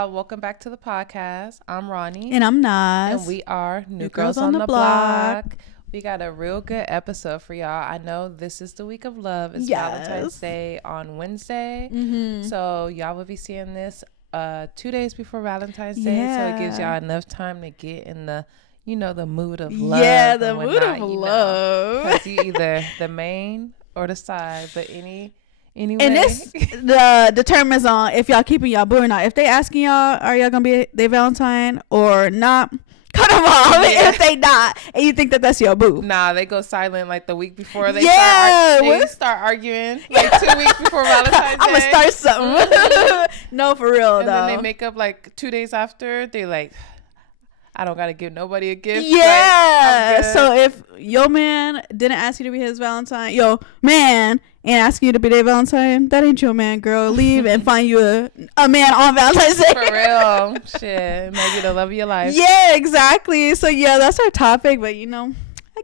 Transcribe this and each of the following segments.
y'all. Welcome back to the podcast. I'm Ronnie. And I'm Nas. And we are New Girls on the Block. We got a real good episode for y'all. I know this is the week of love. It's Valentine's Day on Wednesday. Mm-hmm. So y'all will be seeing this 2 days before Valentine's Day. So it gives y'all enough time to get in the, the mood of love. Yeah, the mood of love. Because you either the main or the side. But anyway. And this determines on if y'all keeping y'all boo or not. If they asking y'all, are y'all gonna be their Valentine or not? Cut them off if they not, and you think that that's your boo. Nah, they go silent like the week before they start arguing like 2 weeks before Valentine's Day. I'm gonna start something. No, for real and though. And then they make up like 2 days after. They like, I don't gotta give nobody a gift. Yeah. Like, so if your man didn't ask you to be his Valentine, your man ain't asking you to be their Valentine, that ain't your man, girl. Leave and find you a man on Valentine's Day. For real. Shit. Maybe the love of your life. Yeah, exactly. So yeah, that's our topic. But I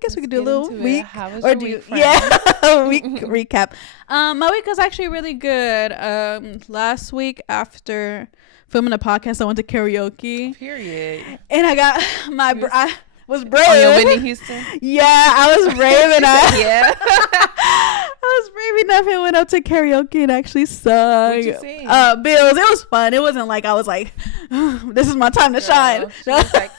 guess we could do a little week. How was your week, friend? A week recap. My week was actually really good. Last week after filming a podcast, I went to karaoke. Period. And I got I was brave. On your Whitney Houston? Yeah, I was brave and yeah. I was brave enough and went up to karaoke and actually sung. What'd you sing? Bills. It was fun. It wasn't like I was like, this is my time to shine. She was like,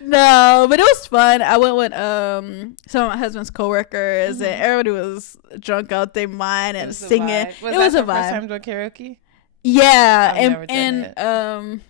No, but it was fun. I went with some of my husband's coworkers, and everybody was drunk out their mind and singing. It was a vibe. First time doing karaoke? Yeah, and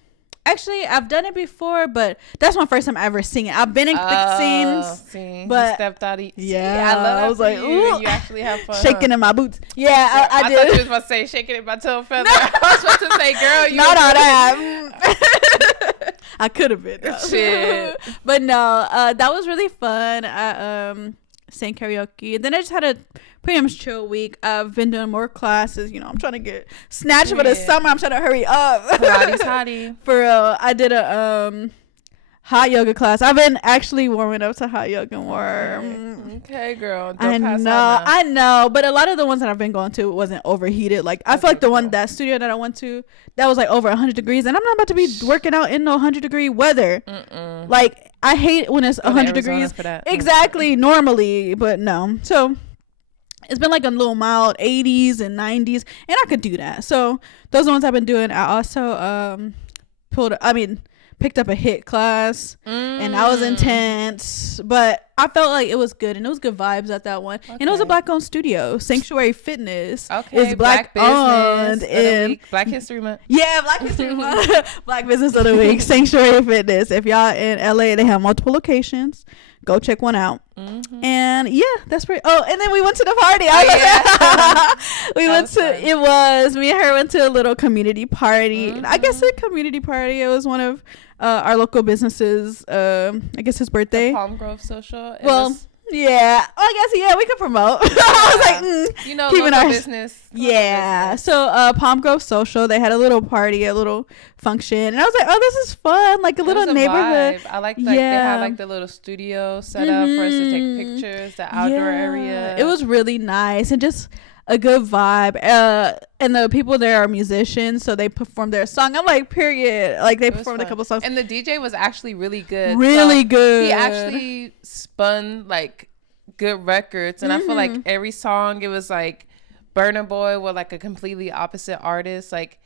actually, I've done it before, but that's my first time ever singing. I've been in scenes, but you stepped out. Yeah, I love that. I was like, ooh, you actually have fun, shaking in my boots. Yeah, I did. I thought you was about to say shaking in my toe feather. No. I was about to say, girl, you not all that. I could have been. Shit. But no, that was really fun. I sang karaoke. And then I just had a pretty much chill week. I've been doing more classes. I'm trying to get snatched for the summer. I'm trying to hurry up. Pilates hottie. For real. I did a hot yoga class. I've been actually warming up to hot yoga more. Okay, girl. I know. But a lot of the ones that I've been going to wasn't overheated. Like, I feel like that studio that I went to, that was like over 100 degrees. And I'm not about to be working out in no 100-degree weather. Like, I hate when it's 100 degrees. For that. Exactly. Normally. But no. So it's been like a little mild 80s and 90s. And I could do that. So those are the ones I've been doing. I also picked up a HIIT class, and that was intense, but I felt like it was good, and it was good vibes at that one. And it was a Black-owned studio, Sanctuary Fitness. Okay, it's Black-owned and Black History Month. Yeah, Black History Month. Black Business of the Week, Sanctuary Fitness. If y'all in LA, they have multiple locations. Go check one out. And yeah, that's pretty. Oh, and then we went to the party. Me and her went to a little community party. I guess a community party. It was one of our local businesses. I guess his birthday. The Palm Grove Social. Yeah. I guess, we could promote. I was like, keeping our business. Yeah. So Palm Grove Social, they had a little party, a little function. And I was like, oh, this is fun. Like a little neighborhood. Vibe. I like they had like the little studio set up for us to take pictures, the outdoor area. It was really nice and just a good vibe. And the people there are musicians, so they performed their song. I'm like, period. Like, they performed a couple songs. And the DJ was actually really good. Really good. He actually spun like good records, and I feel like every song, it was like Burna Boy with like a completely opposite artist. Like,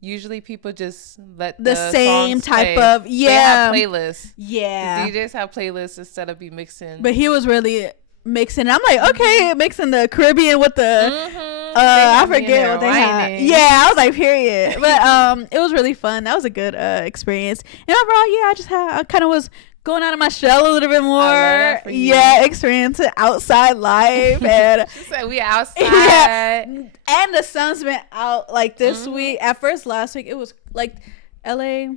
usually people just let the same type of They have playlists. Yeah, the DJs have playlists instead of be mixing. But he was really mixing. I'm like, okay, mixing the Caribbean with the I forget what they had. Yeah, I was like, period. But it was really fun. That was a good experience. And overall, I kind of was going out of my shell a little bit more. Experiencing outside life. And she said we outside. Yeah, and the sun's been out like this week. At first, last week it was like LA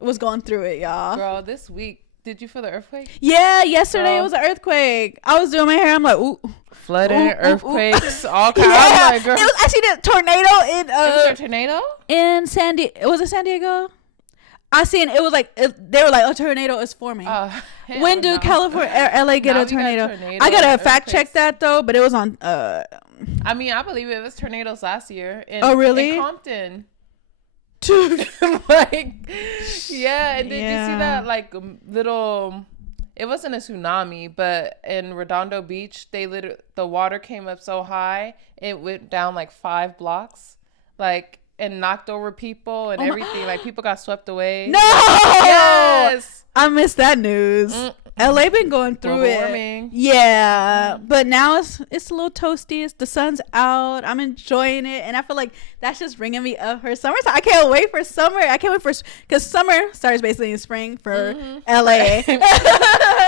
was going through it, y'all. Girl, this week, did you feel the earthquake? Yeah, yesterday it was an earthquake. I was doing my hair. I'm like, ooh. Flooding, earthquakes, all kinds. Yeah. Like, girl. It was actually a tornado in it was a tornado? In San Diego. Was it San Diego? I seen it was like they were like a tornado is forming. When do California or LA get a tornado? I gotta fact check that though, but it was on I mean, I believe it was tornadoes last year. Oh really? In Compton. Like, yeah. And did you see that like little? It wasn't a tsunami, but in Redondo Beach, the water came up so high it went down like 5 blocks, like, and knocked over people and everything. Like, people got swept away. No. Yes. I missed that news. LA been going through it. Yeah, but now it's a little toasty. The sun's out. I'm enjoying it, and I feel like that's just bringing me up for summertime. I can't wait for summer. I can't wait because summer starts basically in spring for LA.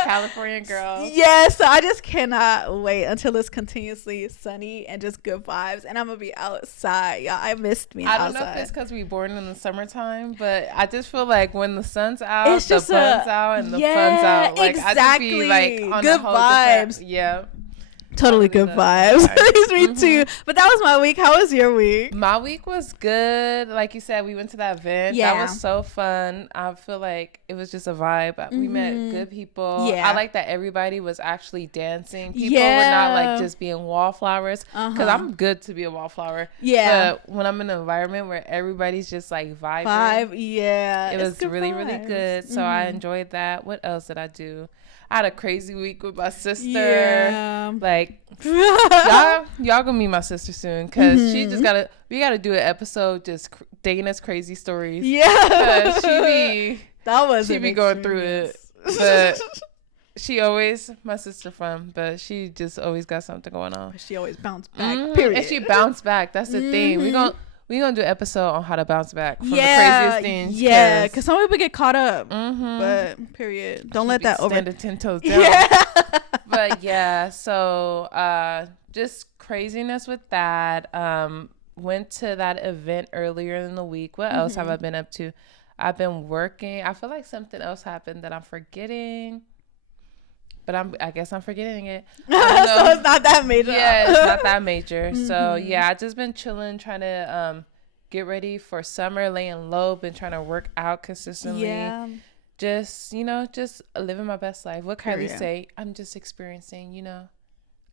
California girl. Yeah, so I just cannot wait until it's continuously sunny and just good vibes, and I'm gonna be outside. Y'all, I missed me. I don't know if it's because we born in the summertime, but I just feel like when the sun's out, it's the fun's out and the fun's out. Like, exactly. I just be like on good vibes. Yeah. Totally good vibes. Me too. But that was my week. How was your week? My week was good. Like you said, we went to that event. Yeah. That was so fun. I feel like it was just a vibe. We met good people. Yeah. I like that everybody was actually dancing. People were not like just being wallflowers. Because I'm good to be a wallflower. Yeah. But when I'm in an environment where everybody's just like vibing. Yeah. It was really, really good. So I enjoyed that. What else did I do? I had a crazy week with my sister. Yeah. Like, y'all gonna meet my sister soon, because we gotta do an episode just dating us crazy stories. Yeah. She be going through it. But my sister but she just always got something going on. She always bounced back, period. And she bounced back. That's the thing. We're going to do an episode on how to bounce back from the craziest things. Yeah, because some people get caught up. But, period. Don't let that over. Standing 10 toes down. Yeah. But, yeah, so just craziness with that. Went to that event earlier in the week. What else have I been up to? I've been working. I feel like something else happened that I'm forgetting. But I guess I'm forgetting it. So it's not that major. Yeah, it's not that major. So, yeah, I just been chilling, trying to get ready for summer, laying low, been trying to work out consistently. Yeah. Just, just living my best life. What Kylie say? I'm just experiencing,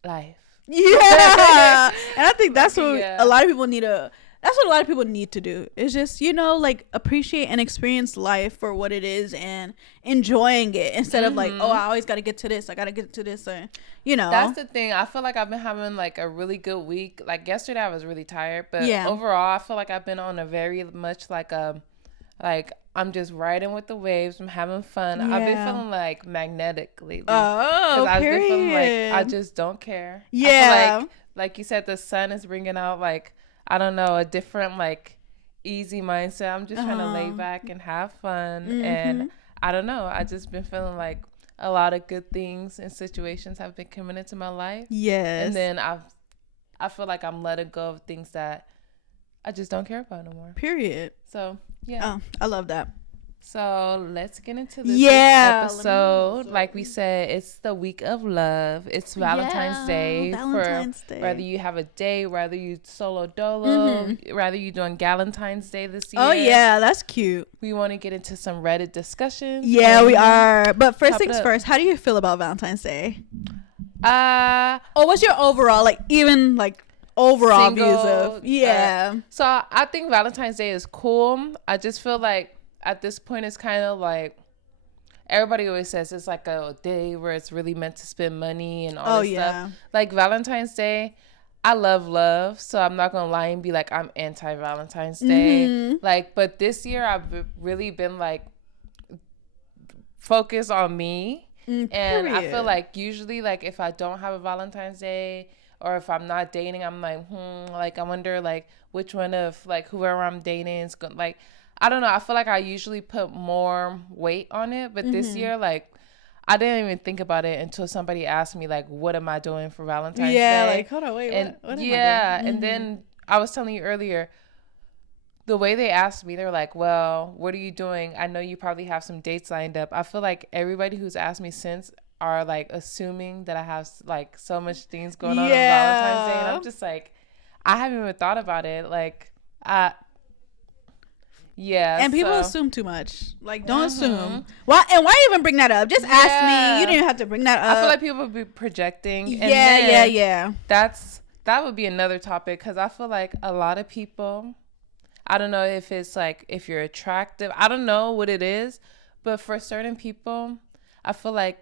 life. Yeah. And I think that's what a lot of people need to... That's what a lot of people need to do. Is just, like, appreciate and experience life for what it is and enjoying it instead of like, oh, I always got to get to this. I got to get to this. Or, That's the thing. I feel like I've been having like a really good week. Like yesterday I was really tired, but overall I feel like I've been on a very much like I'm just riding with the waves. I'm having fun. Yeah. I've been feeling like magnetic lately. Oh, I've been feeling like I just don't care. Yeah. I feel like you said, the sun is bringing out like, I don't know, a different like easy mindset. I'm just trying to lay back and have fun. And I don't know. I just been feeling like a lot of good things and situations have been coming into my life. Yes. And then I feel like I'm letting go of things that I just don't care about no more. Period. So, yeah. Oh, I love that. So let's get into this episode. Like we said, it's the week of love. It's Valentine's Day. Whether you have a date, whether you solo dolo, whether you doing Galentine's Day this year. Oh yeah, that's cute. We want to get into some Reddit discussions. Yeah, we are. But first things first, how do you feel about Valentine's Day? What's your overall overall views of? Yeah. So I think Valentine's Day is cool. I just feel like at this point, it's kind of like everybody always says it's like a day where it's really meant to spend money and all this stuff. Like Valentine's Day, I love, so I'm not gonna lie and be like I'm anti-Valentine's Day. Like, but this year I've really been like focused on me, and I feel like usually like if I don't have a Valentine's Day or if I'm not dating, I'm like like I wonder like which one of like whoever I'm dating is gonna like. I don't know. I feel like I usually put more weight on it. But this year, like, I didn't even think about it until somebody asked me, like, what am I doing for Valentine's Day? Yeah, like, hold on, wait, what am I doing? And then I was telling you earlier, the way they asked me, they were like, well, what are you doing? I know you probably have some dates lined up. I feel like everybody who's asked me since are, like, assuming that I have, like, so much things going on Valentine's Day. And I'm just like, I haven't even thought about it. Like, yeah, and people assume too much. Like, don't assume. Why even bring that up? Just ask me. You didn't have to bring that up. I feel like people would be projecting. Yeah. That would be another topic because I feel like a lot of people. I don't know if it's like if you're attractive. I don't know what it is, but for certain people, I feel like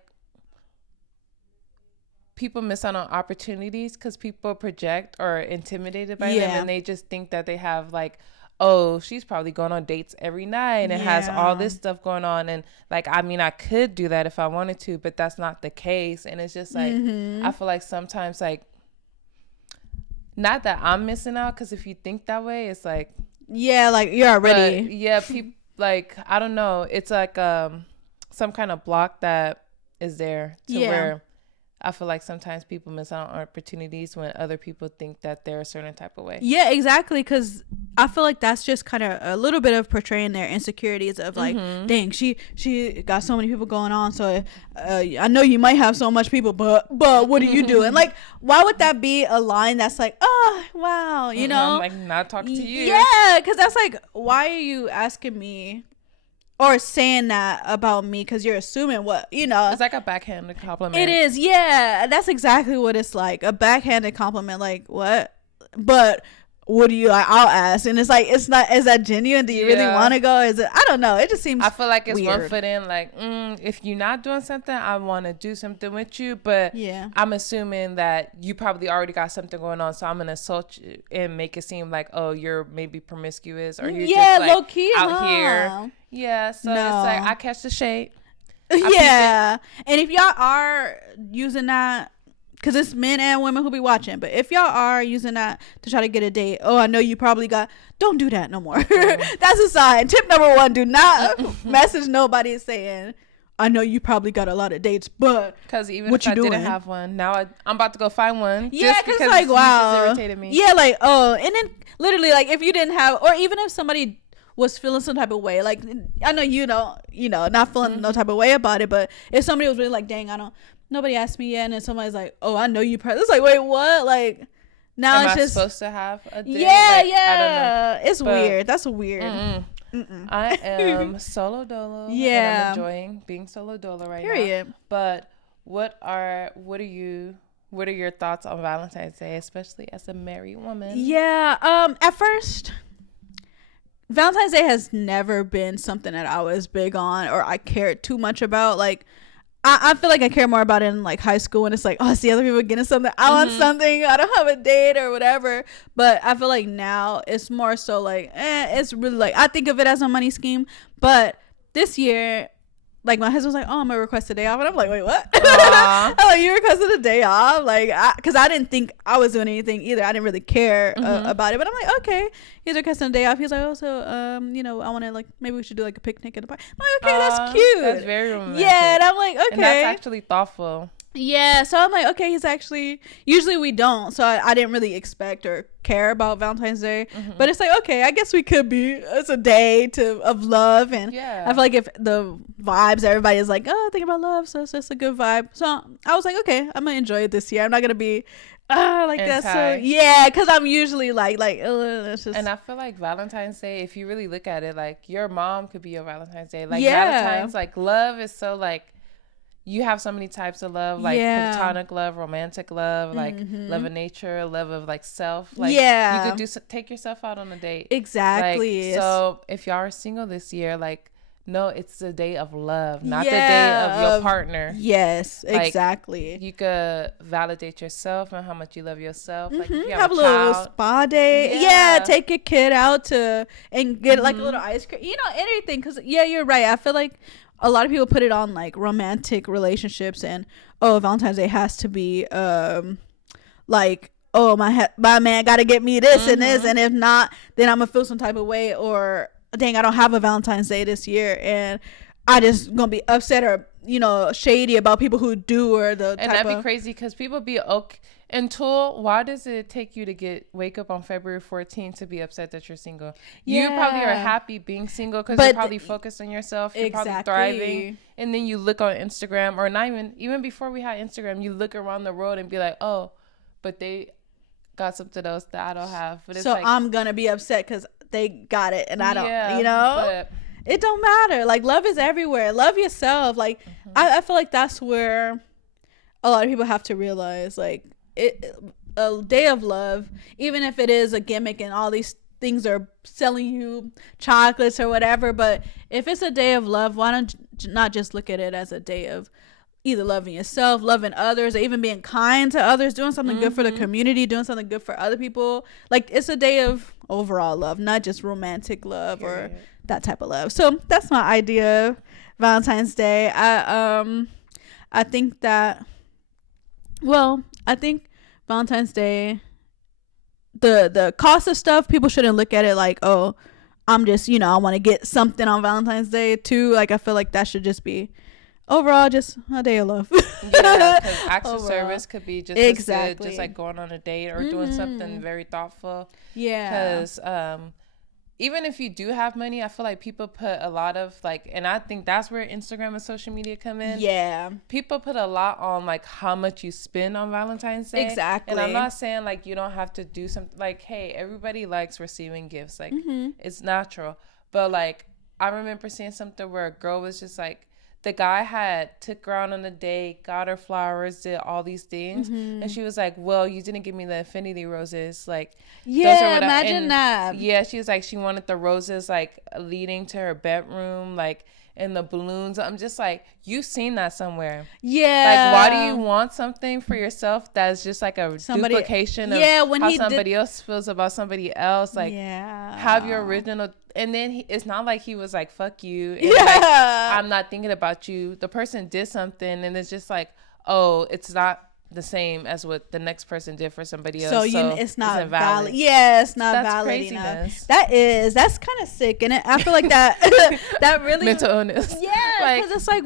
people miss out on opportunities because people project or are intimidated by them, and they just think that they have like, oh, she's probably going on dates every night and has all this stuff going on. And like, I mean, I could do that if I wanted to, but that's not the case. And it's just like, I feel like sometimes like, not that I'm missing out, because if you think that way, it's like, like you're already, people like, I don't know, it's like some kind of block that is there to where I feel like sometimes people miss out on opportunities when other people think that they're a certain type of way. Yeah, exactly. Because I feel like that's just kind of a little bit of portraying their insecurities of like, dang, she got so many people going on. So I know you might have so much people, but what are you doing? Like, why would that be a line that's like, oh, wow, you know? I'm like, not talking to you. Yeah, because that's like, why are you asking me? Or saying that about me because you're assuming what, you know. It's like a backhanded compliment. It is, yeah. That's exactly what it's like. A backhanded compliment, like, what? But what do you, like, I'll ask. And it's like, it's not, is that genuine? Do you really want to go? Is it, I don't know. It just seems I feel like it's weird. One foot in, like, if you're not doing something, I want to do something with you. But I'm assuming that you probably already got something going on. So I'm going to insult you and make it seem like, oh, you're maybe promiscuous or you're just like low-key, out here. Yeah, so it's like I catch the shade. And if y'all are using that, because it's men and women who be watching, but if y'all are using that to try to get a date, oh, I know you probably got, don't do that no more. That's a sign. Tip number 1, do not message nobody saying, I know you probably got a lot of dates, but because even if I didn't have one, now I'm about to go find one. Yeah, because like, wow, you just irritated me. Yeah, like, oh, and then literally, like, if you didn't have, or even if somebody was feeling some type of way, like, I know you know, not feeling no type of way about it, but if somebody was really like, dang, nobody asked me yet, and then somebody's like, oh, I know you probably, it's like, wait, what? Like, now it's just supposed to have a date? I don't know. It's weird. That's weird. I am solo dolo. And I'm enjoying being solo dolo right now. But what are your thoughts on Valentine's Day, especially as a married woman? At first, Valentine's Day has never been something that I was big on or I cared too much about. Like, I feel like I care more about it in like high school when it's like, oh, I see other people getting something. I want something. I don't have a date or whatever. But I feel like now it's more so like, it's really like, I think of it as a money scheme. But this year, like, my husband was like, oh, I'm gonna request a day off, and I'm like, wait, what? I'm like, you requested a day off? Like, because I didn't think I was doing anything either. I didn't really care about it, but I'm like, okay, he's requesting a day off. He's like, oh, so you know, I want to, like, maybe we should do like a picnic at the park. I'm like, okay, that's cute. That's very romantic. Yeah, and I'm like, okay, and that's actually thoughtful. Yeah, so I'm like, okay, he's actually, usually we don't, so I didn't really expect or care about Valentine's Day, but it's like, okay, I guess we could be, it's a day of love, and I feel like if the vibes, everybody is like, oh, think about love, so it's just a good vibe, so I was like, okay, I'm gonna enjoy it this year. I'm not gonna be like that, so because I'm usually like it's just. And I feel like Valentine's Day, if you really look at it, like, your mom could be your Valentine's Day, like, Valentine's, like, love is so, like, you have so many types of love, like platonic love, romantic love, like love of nature, love of like self. Like, you could take yourself out on a date. Exactly. Like, so if y'all are single this year, like, no, it's the day of love, not the day of your partner. Yes, like, exactly. You could validate yourself and how much you love yourself. Like, if you have a little spa day. Yeah, take your kid out and get like a little ice cream. You know, anything. Because you're right. I feel like a lot of people put it on like romantic relationships, and Valentine's Day has to be like, oh, my man gotta get me this and this, and if not, then I'm gonna feel some type of way, or dang, I don't have a Valentine's Day this year, and I just gonna be upset or, you know, shady about people who do, or the and that'd be crazy because people be okay. Until, why does it take you to wake up on February 14th to be upset that you're single? You probably are happy being single because you're probably focused on yourself. You're probably thriving. And then you look on Instagram, or not even before we had Instagram, you look around the world and be like, oh, but they got something else that I don't have. But it's so like, I'm going to be upset because they got it and I don't, you know? But it don't matter. Like, love is everywhere. Love yourself. Like, I feel like that's where a lot of people have to realize, like, a day of love, even if it is a gimmick and all these things are selling you chocolates or whatever. But if it's a day of love, why don't you not just look at it as a day of either loving yourself, loving others, or even being kind to others, doing something good for the community, doing something good for other people. Like, it's a day of overall love, not just romantic love or that type of love. So that's my idea of Valentine's Day. I think that, well, I think Valentine's Day, the cost of stuff, people shouldn't look at it like, oh, I'm just, I want to get something on Valentine's Day too. Like, I feel like that should just be overall just a day of love. Yeah, because acts of service could be just as good, just like going on a date or doing something very thoughtful. Yeah. Because even if you do have money, I feel like people put a lot of like, and I think that's where Instagram and social media come in. Yeah. People put a lot on like how much you spend on Valentine's Day. Exactly. And I'm not saying like you don't have to do something like, hey, everybody likes receiving gifts. Like it's natural. But like I remember seeing something where a girl was just like, the guy took her out on a date, got her flowers, did all these things. And she was like, well, you didn't give me the infinity roses. Like, yeah, imagine that. Yeah, she was like, she wanted the roses, like, leading to her bedroom, like, and the balloons. I'm just like, you've seen that somewhere. Yeah. Like, why do you want something for yourself that's just like a duplication of how somebody else feels about somebody else? Like, have your original. And then it's not like he was like, fuck you. And like, I'm not thinking about you. The person did something and it's just like, oh, it's not the same as what the next person did for somebody else. So it's not valid. Yeah, it's not that's valid craziness. enough. That's kind of sick. And I feel like that that really mental illness. Yeah, because it's like,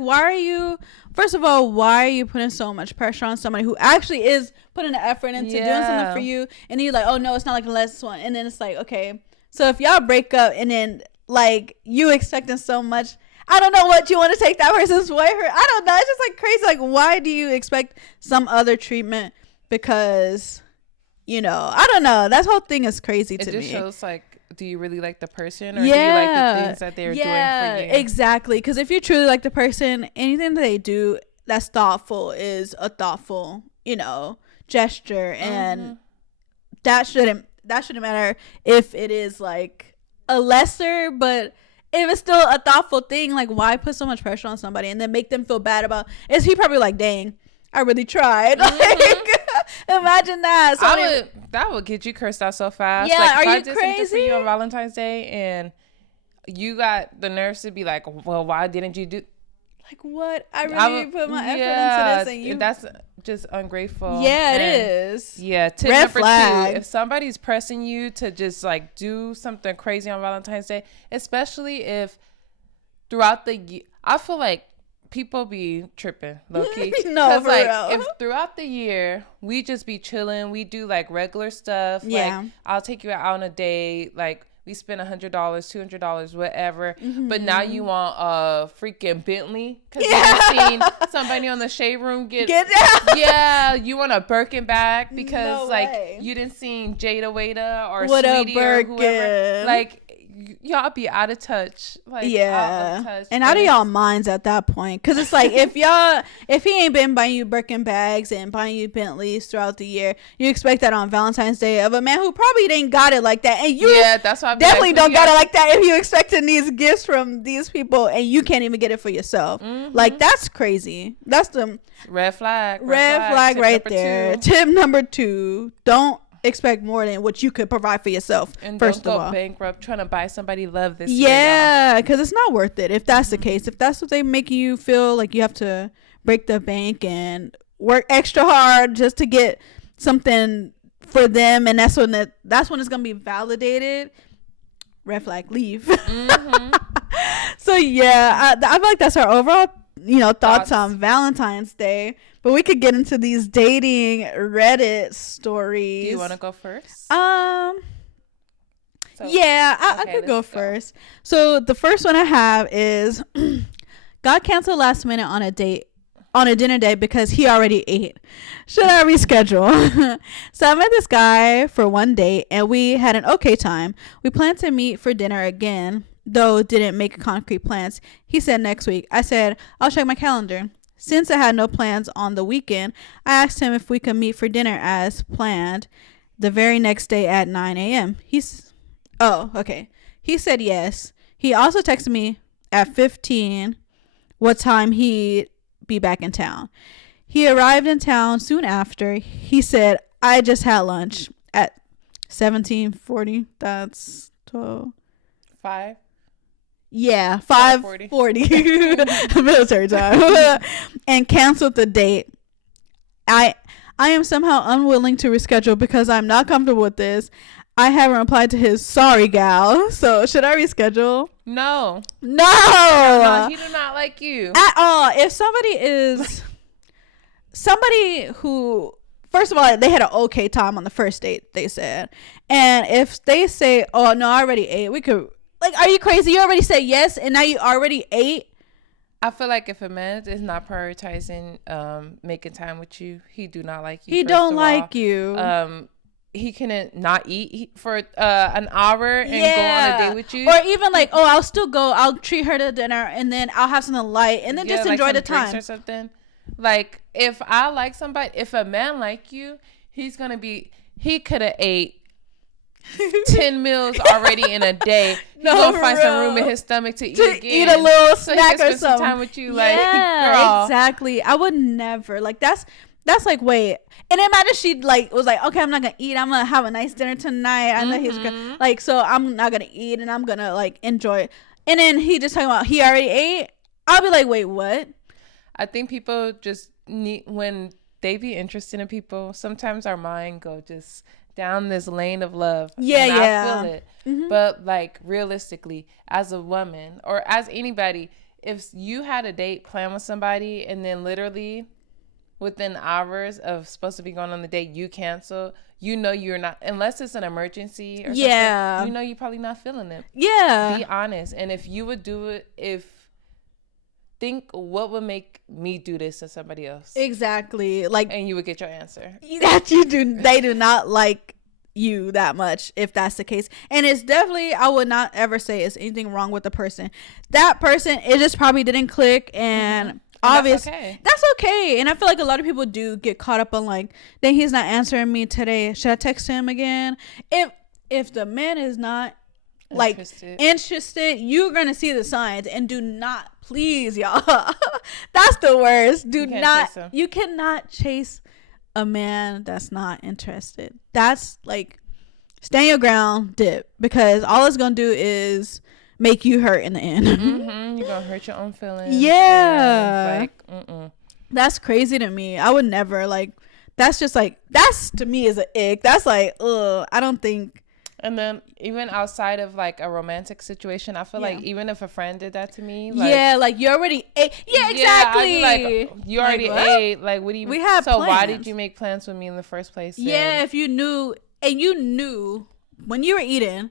first of all, why are you putting so much pressure on somebody who actually is putting the effort into doing something for you? And you're like, oh no, it's not like the last one. And then it's like, okay, so if y'all break up and then like you expecting so much, I don't know what you want to take that person's way. I don't know. It's just like crazy. Like, why do you expect some other treatment? Because, I don't know. That whole thing is crazy to me. It just shows like, do you really like the person, or do you like the things that they're doing for you? Exactly. Because if you truly like the person, anything that they do that's thoughtful is a thoughtful, gesture, and that shouldn't matter if it is like a lesser, but if it's still a thoughtful thing, like, why put so much pressure on somebody and then make them feel bad about it? Is he probably like, dang, I really tried. Like, imagine that. So that would get you cursed out so fast. Yeah, like, are if you I did crazy? Something for you on Valentine's Day and you got the nerves to be like, well, why didn't you do? Like, what? I really put my effort into this, and that's just ungrateful. Yeah, it is. Yeah. Tip Red number flag. 2: if somebody's pressing you to just like do something crazy on Valentine's Day, especially if throughout the year, I feel like people be tripping low key. No, for like real. if throughout the year we just be chilling, we do like regular stuff. Yeah. Like, I'll take you out on a date. Like, we spend $100, $200, whatever. But now you want a freaking Bentley because you've seen somebody on the Shade Room get out. Yeah, you want a Birkin bag because No way. you didn't see Jada Wada or What a Sweetie or whoever. Birkin. Like, y'all be out of touch. Like, out of touch. And out of y'all minds at that point, because it's like, if he ain't been buying you Birkin bags and buying you Bentleys throughout the year, you expect that on Valentine's Day of a man who probably didn't got it like that. And you that's why definitely don't got it like that if you expecting these gifts from these people and you can't even get it for yourself. Like, that's crazy. That's the red flag right there. 2. Tip number 2: don't expect more than what you could provide for yourself. And first don't of go all, bankrupt trying to buy somebody love this year. Yeah, because it's not worth it if that's the case. If that's what they making you feel like you have to break the bank and work extra hard just to get something for them, and that's when it's gonna be validated. Red flag, leave. So yeah, I feel like that's our overall thoughts on Valentine's Day. But we could get into these dating Reddit stories. Do you want to go first? I could go first. So the first one I have is got canceled last minute on a dinner date because he already ate. Should I reschedule? So I met this guy for one date and we had an okay time. We planned to meet for dinner again, though didn't make concrete plans. He said next week. I said, I'll check my calendar. Since I had no plans on the weekend, I asked him if we could meet for dinner as planned the very next day at 9 a.m. Oh, okay. He said yes. He also texted me at 15 what time he'd be back in town. He arrived in town soon after. He said, I just had lunch at 17:40. That's 12. 5? Yeah, 5:40 military time. And canceled the date. I am somehow unwilling to reschedule because I'm not comfortable with this. I haven't replied to his sorry gal. So should I reschedule? No. No, he do not like you at all. If somebody is somebody who, first of all, they had an okay time on the first date, they said, and if they say, oh no, I already ate, we could, like, are you crazy? You already said yes and now you already ate. I feel like if a man is not prioritizing making time with you, he do not like you. He don't like you. He can not eat for an hour and go on a date with you, or even like, oh, I'll still go. I'll treat her to dinner and then I'll have something light and then just enjoy the time or something. Like if I like somebody, if a man like you, he could have ate 10 meals already in a day. He's gonna find some room in his stomach to eat again. Eat a little so snack he can or spend something. some time with you, girl. Exactly. I would never, like, that's like, wait. And imagine she like was like, okay, I'm not gonna eat. I'm gonna have a nice dinner tonight. I know he's gonna like, so I'm not gonna eat and I'm gonna like enjoy it. And then he just talking about he already ate. I'll be like, wait, what? I think people just need, when they be interested in people, sometimes our mind go just down this lane of love. Yeah, and yeah. I feel it. But like realistically, as a woman or as anybody, if you had a date planned with somebody and then literally within hours of supposed to be going on the date, you cancel, you know you're not, unless it's an emergency or something, you know you're probably not feeling it. Yeah. Be honest. And if you would do it, think what would make me do this to somebody else. Exactly. Like, and you would get your answer. That they do not like you that much if that's the case. And it's definitely, I would not ever say it's anything wrong with the person. That person, it just probably didn't click, and obviously that's okay. And I feel like a lot of people do get caught up on like, then he's not answering me today, should I text him again? If the man is not like interested, you're gonna see the signs. And do not, please, y'all, that's the worst. You cannot chase a man that's not interested. That's like, stand your ground, dip, because all it's gonna do is make you hurt in the end. You're gonna hurt your own feelings. Yeah, like, that's crazy to me. I would never, like, that's just like, that's to me is an ick. That's like, ugh, I don't think. And then even outside of like a romantic situation, I feel like even if a friend did that to me, like, like you already ate. Yeah, exactly. Like, you already ate. Like, what do you? We have plans. Why did you make plans with me in the first place? Then? Yeah, if you knew, and you knew when you were eating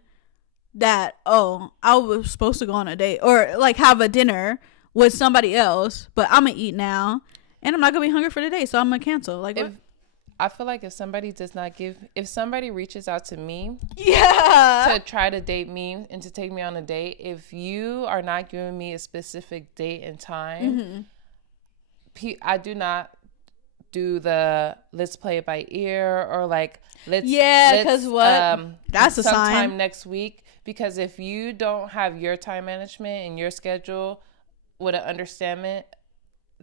that, oh, I was supposed to go on a date or like have a dinner with somebody else, but I'm gonna eat now, and I'm not gonna be hungry for the day, so I'm gonna cancel. Like, what? I feel like if somebody if somebody reaches out to me to try to date me and to take me on a date, if you are not giving me a specific date and time, I do not do the let's play it by ear or like let's because that's a sometime sign next week, because if you don't have your time management and your schedule with an understanding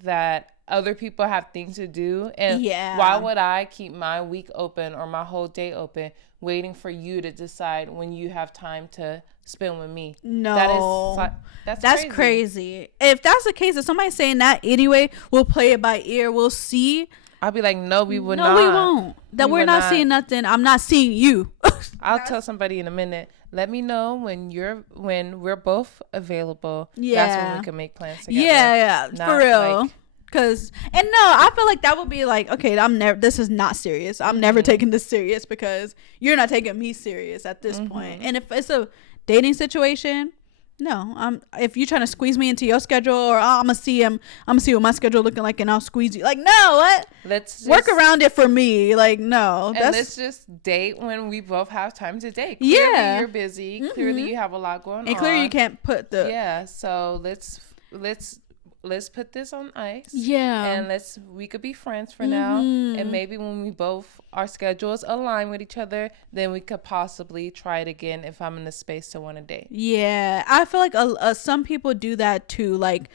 that other people have things to do, and why would I keep my week open or my whole day open waiting for you to decide when you have time to spend with me? No, that's crazy. If that's the case, if somebody's saying that anyway, we'll play it by ear, we'll see, I'll be like, no, we would not. No, we won't. That we're not seeing nothing. I'm not seeing you. I'll tell somebody in a minute. Let me know when we're both available. Yeah, that's when we can make plans together. Yeah, for real. Like, I feel like that would be like, okay, this is not serious. I'm never taking this serious because you're not taking me serious at this point. And if it's a dating situation, no, if you're trying to squeeze me into your schedule, or I'm gonna see what my schedule looking like and I'll squeeze you. Like, no, what? Let's work around it for me. Like, no. And let's just date when we both have time to date. Clearly you're busy. Clearly you have a lot going on. And clearly you can't put the. Yeah, so let's let's put this on ice. Yeah. And we could be friends for now. And maybe when we both, our schedules align with each other, then we could possibly try it again if I'm in the space to want to date. Yeah. I feel like some people do that too. Like,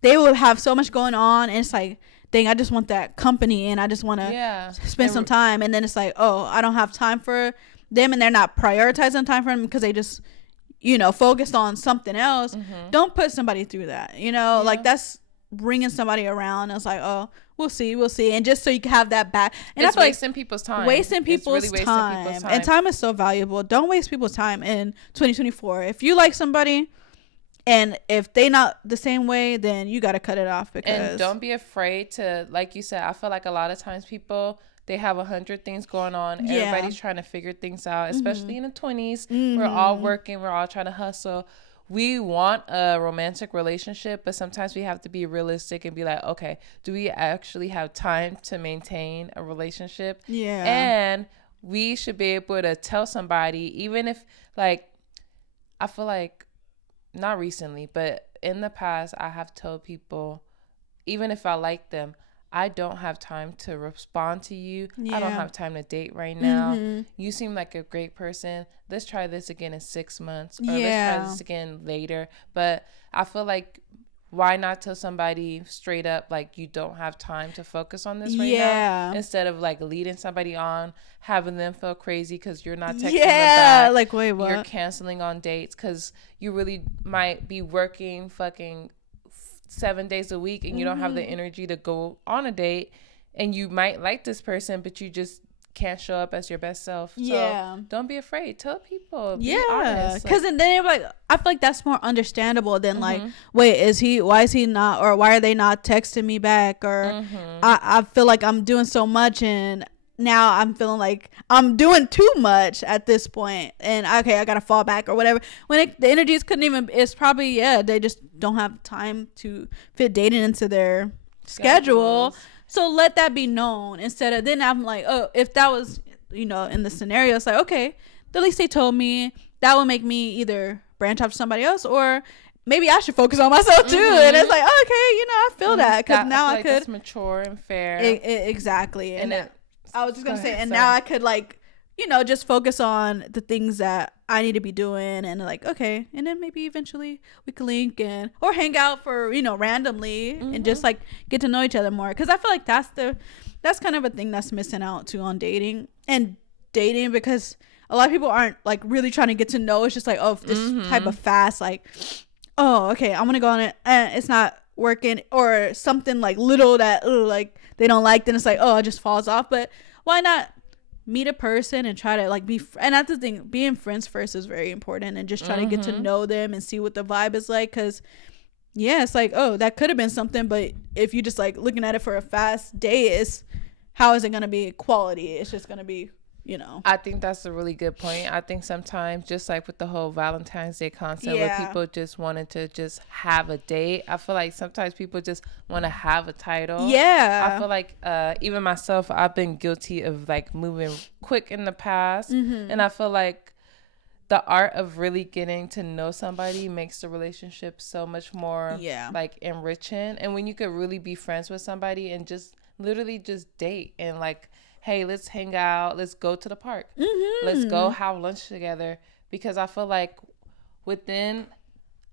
they will have so much going on, and it's like, dang, I just want that company, and I just want to spend some time. And then it's like, oh, I don't have time for them, and they're not prioritizing time for them because they just, focused on something else. Don't put somebody through that, like that's bringing somebody around. It's like, oh, we'll see. And just so you can have that back. And it's wasting people's time. Wasting people's time. And time is so valuable. Don't waste people's time in 2024. If you like somebody and if they not the same way, then you got to cut it off. And don't be afraid to, like you said, I feel like a lot of times people, they have 100 things going on. Everybody's trying to figure things out, especially in the 20s. We're all working. We're all trying to hustle. We want a romantic relationship, but sometimes we have to be realistic and be like, okay, do we actually have time to maintain a relationship? Yeah. And we should be able to tell somebody, even if, like, I feel like, not recently, but in the past, I have told people, even if I like them, I don't have time to respond to you. I don't have time to date right now. You seem like a great person. Let's try this again in 6 months. Or let's try this again later. But I feel like, why not tell somebody straight up, like, you don't have time to focus on this right now? Instead of, like, leading somebody on, having them feel crazy because you're not texting them back. Like, wait, what? You're canceling on dates because you really might be working fucking 7 days a week and you don't have the energy to go on a date, and you might like this person but you just can't show up as your best self. So don't be afraid. Tell people. Be honest. Because then they're like, I feel like that's more understandable than like, wait, why is he not, or why are they not texting me back, or I feel like I'm doing so much and now I'm feeling like I'm doing too much at this point, and okay, I gotta fall back or whatever. When the energies couldn't even, it's probably they just don't have time to fit dating into their schedule. So let that be known, instead of then I'm like, oh, if that was in the scenario, it's like, okay, at least they told me. That would make me either branch off to somebody else, or maybe I should focus on myself too. And it's like, okay, I feel that, because now I could. That's mature and fair. Exactly. And I was just going to say, and now I could like, just focus on the things that I need to be doing, and like, okay. And then maybe eventually we could link or hang out for, randomly and just like get to know each other more. Cause I feel like that's kind of a thing that's missing out too on dating, because a lot of people aren't like really trying to get to know. It's just like, oh, this type of fast, like, oh, okay, I'm going to go on it and it's not working, or something like little that like they don't like, then it's like, oh, it just falls off. But why not meet a person and try to like and that's the thing, being friends first is very important, and just try to get to know them and see what the vibe is like. Because it's like, oh, that could have been something, but if you just like looking at it for a fast day, how is it going to be quality? It's just going to be, I think that's a really good point. I think sometimes, just like with the whole Valentine's Day concept, where people just wanted to just have a date, I feel like sometimes people just want to have a title. I feel like even myself, I've been guilty of like moving quick in the past, and I feel like the art of really getting to know somebody makes the relationship so much more like enriching. And when you could really be friends with somebody and just literally just date and like, hey, let's hang out, let's go to the park, let's go have lunch together. Because I feel like within,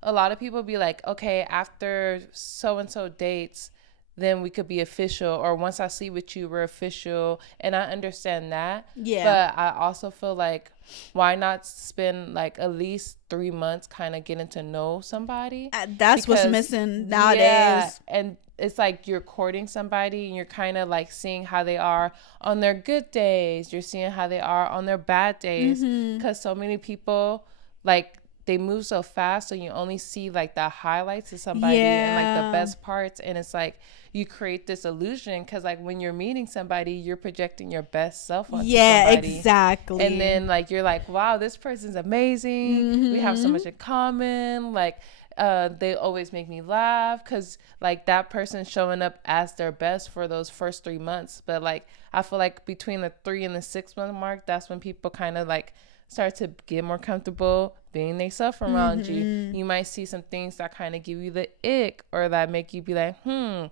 a lot of people be like, okay, after so and so dates, then we could be official, or once I sleep with you, we're official. And I understand that. But I also feel like, why not spend like at least 3 months kind of getting to know somebody? That's what's missing nowadays. And it's like you're courting somebody and you're kind of like seeing how they are on their good days. You're seeing how they are on their bad days. Because so many people, like, they move so fast, so you only see like the highlights of somebody and like the best parts. And it's like you create this illusion, because like when you're meeting somebody, you're projecting your best self onto somebody. Exactly. And then like you're like, wow, this person's amazing. We have so much in common. Like, they always make me laugh, because like that person's showing up as their best for those first 3 months. But like I feel like between the 3 and the 6 month mark, that's when people kind of like start to get more comfortable being themselves around you, you might see some things that kind of give you the ick or that make you be like,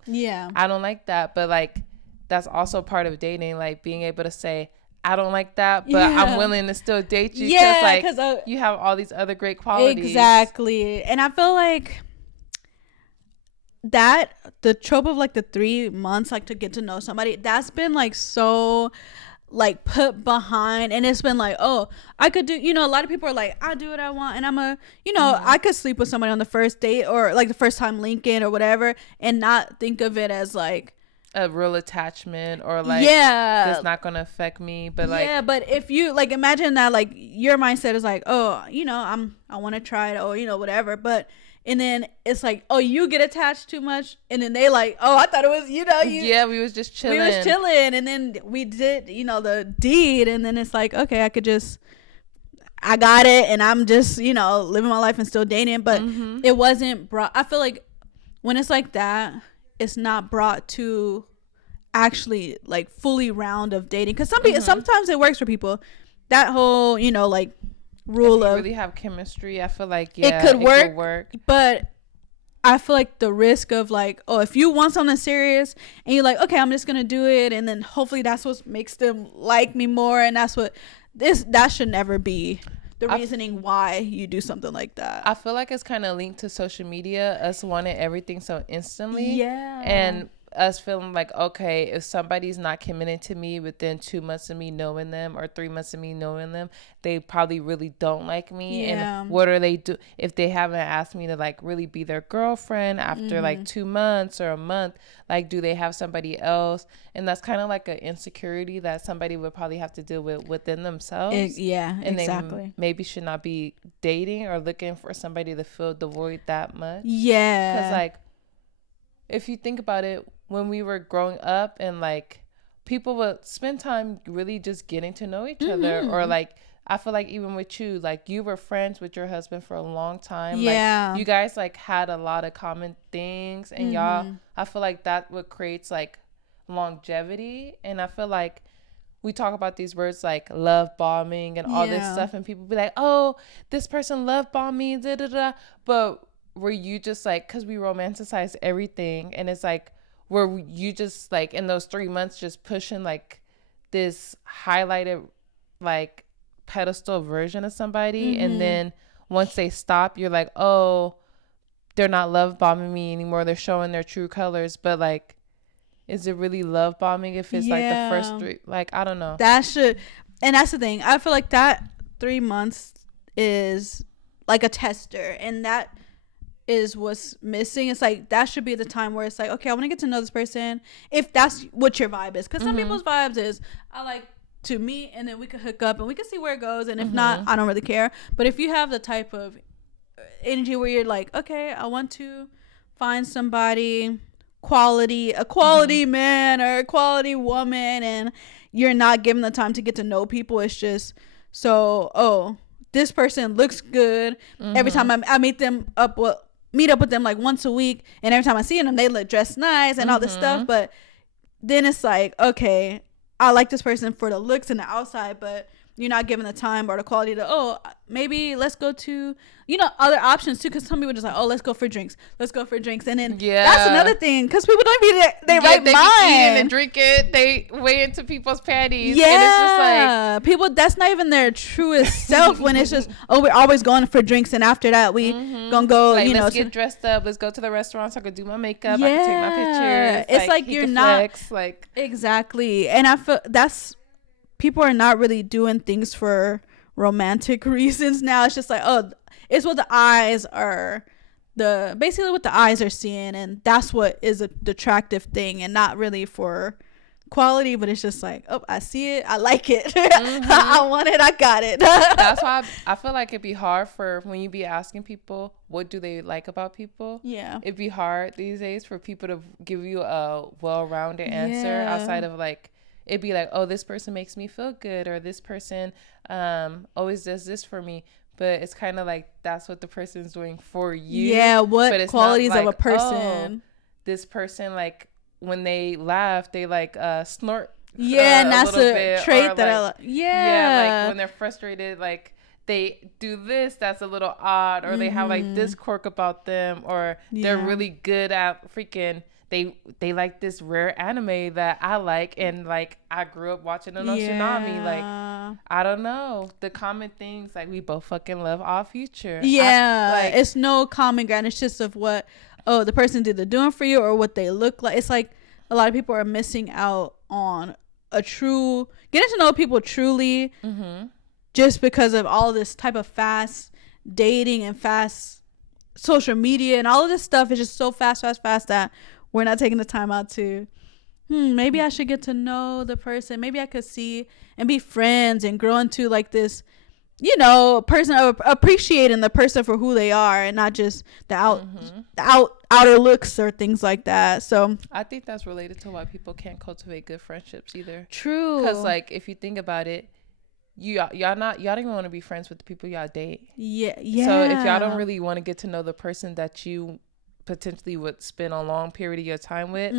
yeah, I don't like that. But like, that's also part of dating, like being able to say, I don't like that, but I'm willing to still date you because you have all these other great qualities. Exactly. And I feel like that the trope of like the 3 months like to get to know somebody, that's been like so like put behind, and it's been like, oh, I could do, you know, a lot of people are like, I do what I want, and I'm a, you know, I could sleep with somebody on the first date or like the first time linking or whatever, and not think of it as like a real attachment or like, it's not gonna affect me. But like, yeah, but if you like imagine that like your mindset is like, oh, you know, I want to try it, or you know, whatever, but and then it's like, oh, you get attached too much, and then they like, oh, I thought it was, you know, we was just chilling, and then we did, you know, the deed, and then it's like, okay, I got it, and I'm just, you know, living my life and still dating, but it wasn't brought. I feel like when it's like that, it's not brought to actually like fully round of dating, because some people, sometimes it works for people, that whole, you know, like rule of really have chemistry. I feel like it could work, but I feel like the risk of like, oh, if you want something serious and you're like, okay, I'm just gonna do it, and then hopefully that's what makes them like me more, and that's what that should never be the reasoning why you do something like that. I feel like it's kind of linked to social media, us wanting everything so instantly, and us feeling like, okay, if somebody's not committed to me within 2 months of me knowing them or 3 months of me knowing them, they probably really don't like me. And what are they do if they haven't asked me to like really be their girlfriend after like 2 months or a month? Like, do they have somebody else? And that's kind of like an insecurity that somebody would probably have to deal with within themselves. And exactly. They maybe should not be dating or looking for somebody to fill the void that much. Because like, if you think about it, when we were growing up and like people would spend time really just getting to know each other, or like, I feel like even with you, like you were friends with your husband for a long time. Like, you guys like had a lot of common things, and y'all, I feel like that what creates like longevity. And I feel like we talk about these words like love bombing and all this stuff, and people be like, oh, this person love bombed me, da da da. But were you just like, because we romanticize everything, and it's like, were you just like in those 3 months just pushing like this highlighted like pedestal version of somebody, and then once they stop, you're like, oh, they're not love bombing me anymore, they're showing their true colors. But like, is it really love bombing if it's like the first 3? Like, I don't know. And that's the thing, I feel like that 3 months is like a tester, and that is what's missing. It's like that should be the time where it's like, okay, I want to get to know this person, if that's what your vibe is, because some people's vibes is, I like to meet and then we could hook up and we can see where it goes, and if not, I don't really care. But if you have the type of energy where you're like, okay, I want to find somebody a quality man or a quality woman, and you're not given the time to get to know people, it's just so, oh, this person looks good. Every time I meet up with them like once a week, and every time I see them, they look dressed nice and all this stuff. But then it's like, okay, I like this person for the looks and the outside, but you're not given the time or the quality to, oh, maybe let's go to, you know, other options too. Because some people just like, oh, let's go for drinks, and then that's another thing, because people don't be they right they mind. Be eating and drinking, they way into people's panties. And it's just like, people, that's not even their truest self, when it's just, oh, we're always going for drinks, and after that we gonna go, like, you know, let's get dressed up, let's go to the restaurant so I could do my makeup, I can take my pictures. It's like you're not flex, like, exactly. And I feel people are not really doing things for romantic reasons now. It's just like, oh, it's what the eyes are, basically what the eyes are seeing, and that's what is the attractive thing, and not really for quality. But it's just like, oh, I see it, I like it, I want it, I got it. That's why I feel like it'd be hard for when you be asking people what do they like about people. It'd be hard these days for people to give you a well-rounded answer outside of like, it'd be like, oh, this person makes me feel good, or this person always does this for me. But it's kind of like that's what the person's doing for you. What qualities like, of a person. Oh, this person, like, when they laugh, they like snort. And that's a trait that like, I like. Like when they're frustrated, like they do this that's a little odd, or they have like this quirk about them, or they're really good at freaking they like this rare anime that I like, and like I grew up watching it on Tsunami. Like I don't know, the common things, like we both fucking love Our Future. Like it's no common ground. It's just of what the person did, they're doing for you, or what they look like. It's like a lot of people are missing out on a true getting to know people truly, just because of all this type of fast dating and fast social media and all of this stuff is just so fast that we're not taking the time out to maybe I should get to know the person. Maybe I could see and be friends and grow into like this, you know, person appreciating the person for who they are, and not just the outer looks or things like that. So I think that's related to why people can't cultivate good friendships either. True. Because like if you think about it, y'all don't even want to be friends with the people y'all date. Yeah. So if y'all don't really want to get to know the person that you potentially would spend a long period of your time with,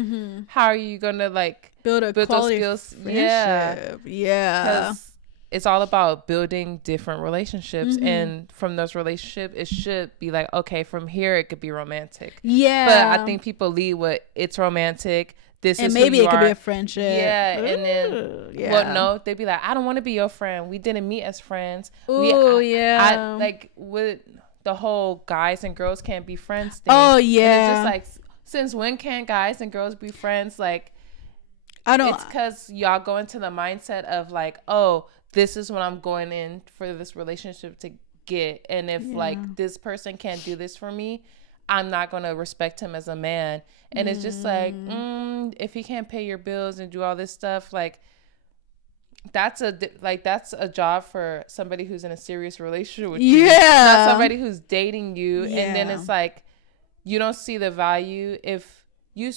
how are you gonna like build those skills? Yeah. Because it's all about building different relationships, and from those relationships it should be like, okay, from here it could be romantic. But I think people lead with it's romantic, this and is maybe it could be a friendship. And then well, no, they'd be like, I don't want to be your friend, we didn't meet as friends. I like with the whole guys and girls can't be friends thing. And it's just like, since when can guys and girls be friends? Like I don't. It's because y'all go into the mindset of like, oh, this is what I'm going in for this relationship to get, and if like this person can't do this for me, I'm not going to respect him as a man. And it's just like, if he can't pay your bills and do all this stuff, like that's a job for somebody who's in a serious relationship with you, not somebody who's dating you. And then it's like, you don't see the value if you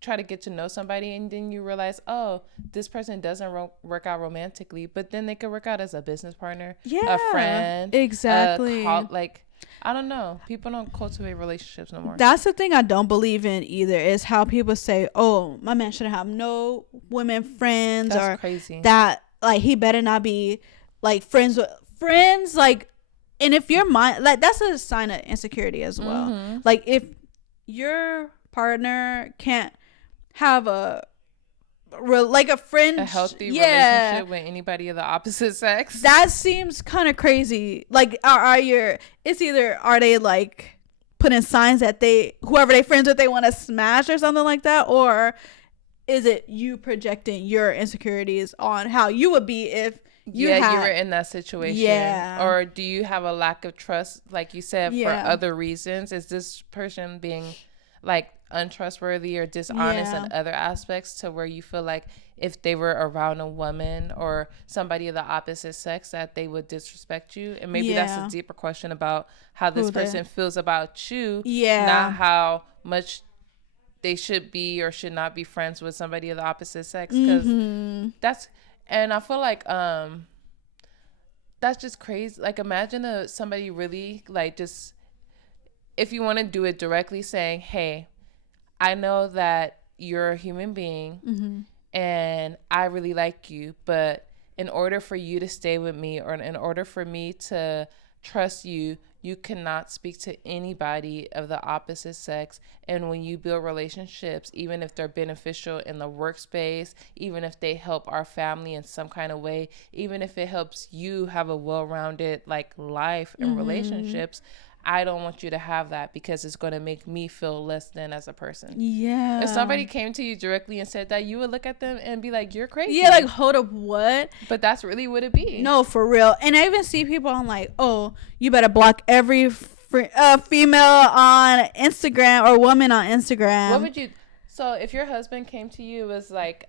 try to get to know somebody and then you realize, oh, this person doesn't work out romantically, but then they could work out as a business partner, a friend, exactly. Like I don't know, people don't cultivate relationships no more. That's the thing I don't believe in either, is how people say, oh, my man shouldn't have no women friends. That's or crazy. That like he better not be like friends with friends, like, and if your mind, like, that's a sign of insecurity as well. Like if your partner can't have a friend, a healthy relationship with anybody of the opposite sex, that seems kind of crazy. Like are they like putting signs that whoever they friends with, they want to smash or something like that, or is it you projecting your insecurities on how you would be if you were in that situation? Or do you have a lack of trust, like you said, for other reasons? Is this person being like untrustworthy or dishonest in other aspects, to where you feel like if they were around a woman or somebody of the opposite sex that they would disrespect you? And maybe that's a deeper question about how this person feels about you, not how much they should be or should not be friends with somebody of the opposite sex. Because and I feel like that's just crazy. Like imagine somebody really like, just if you want to do it directly, saying, hey, I know that you're a human being and I really like you, but in order for you to stay with me, or in order for me to trust you, you cannot speak to anybody of the opposite sex. And when you build relationships, even if they're beneficial in the workspace, even if they help our family in some kind of way, even if it helps you have a well-rounded like life and relationships, I don't want you to have that, because it's going to make me feel less than as a person. Yeah. If somebody came to you directly and said that, you would look at them and be like, you're crazy. Yeah, like, hold up, what? But that's really what it be. No, for real. And I even see people on like, oh, you better block every female on Instagram or woman on Instagram. What would you... So if your husband came to you, was like,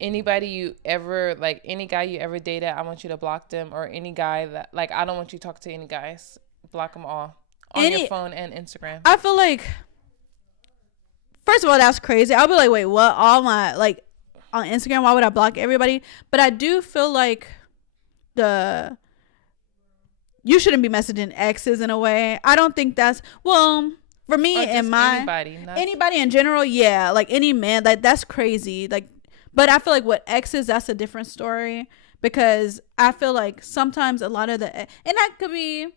anybody you ever, like, any guy you ever dated, I want you to block them, or any guy that, like, I don't want you to talk to any guys. Block them all on your phone and Instagram. I feel like, first of all, that's crazy. I'll be like, wait, what? All my, like, on Instagram, why would I block everybody? But I do feel like you shouldn't be messaging exes in a way. I don't think that's, well, for me and anybody in general, like any man, like that's crazy. Like, but I feel like with exes, that's a different story, because I feel like sometimes a lot of the, and that could be,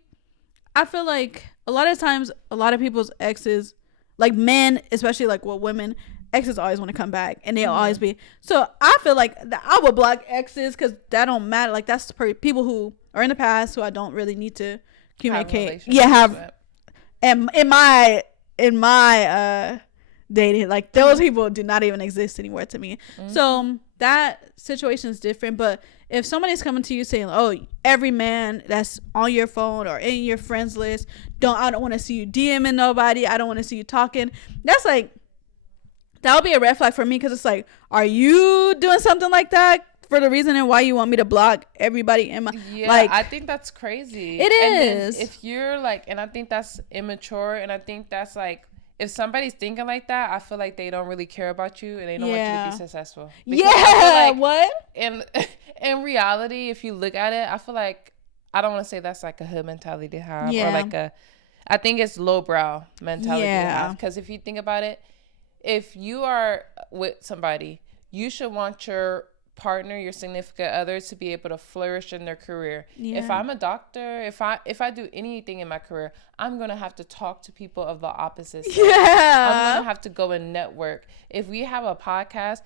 I feel like a lot of times a lot of people's exes, like men, especially like women, exes always want to come back and they'll always be. So I feel like I would block exes because that don't matter. Like that's people who are in the past who I don't really need to communicate. And in my dating, like those people do not even exist anymore to me. So that situation is different. But if somebody's coming to you saying, oh, every man that's on your phone or in your friends list, I don't want to see you DMing nobody, I don't want to see you talking, that's like, that would be a red flag for me, because it's like, are you doing something like that for the reason and why you want me to block everybody in my like? I think that's crazy. It is. If you're like, and I think that's immature, and I think that's like, if somebody's thinking like that, I feel like they don't really care about you and they don't want you to be successful. Like, what? In reality, if you look at it, I feel like, I don't want to say that's like a hood mentality to have, or like I think it's lowbrow mentality to have. Because if you think about it, if you are with somebody, you should want your partner, your significant other, to be able to flourish in their career. If I'm a doctor, if I do anything in my career, I'm gonna have to talk to people of the opposite sex. I'm gonna have to go and network. If we have a podcast,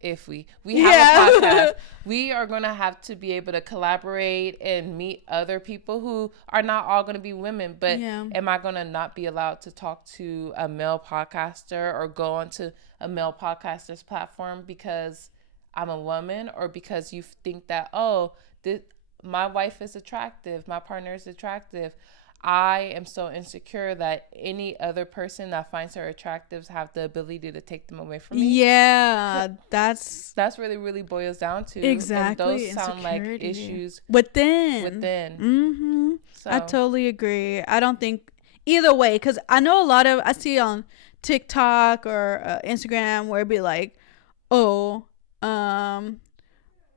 if we have a podcast, we are going to have to be able to collaborate and meet other people who are not all going to be women. But am I going to not be allowed to talk to a male podcaster or go onto a male podcaster's platform because I'm a woman, or because you think that, my wife is attractive, my partner is attractive? I am so insecure that any other person that finds her attractive have the ability to take them away from me. Yeah, that's really, really boils down to. Exactly. And those sound like issues within. Mm-hmm. So. I totally agree. I don't think either way, because I know I see on TikTok or Instagram where it'd be like,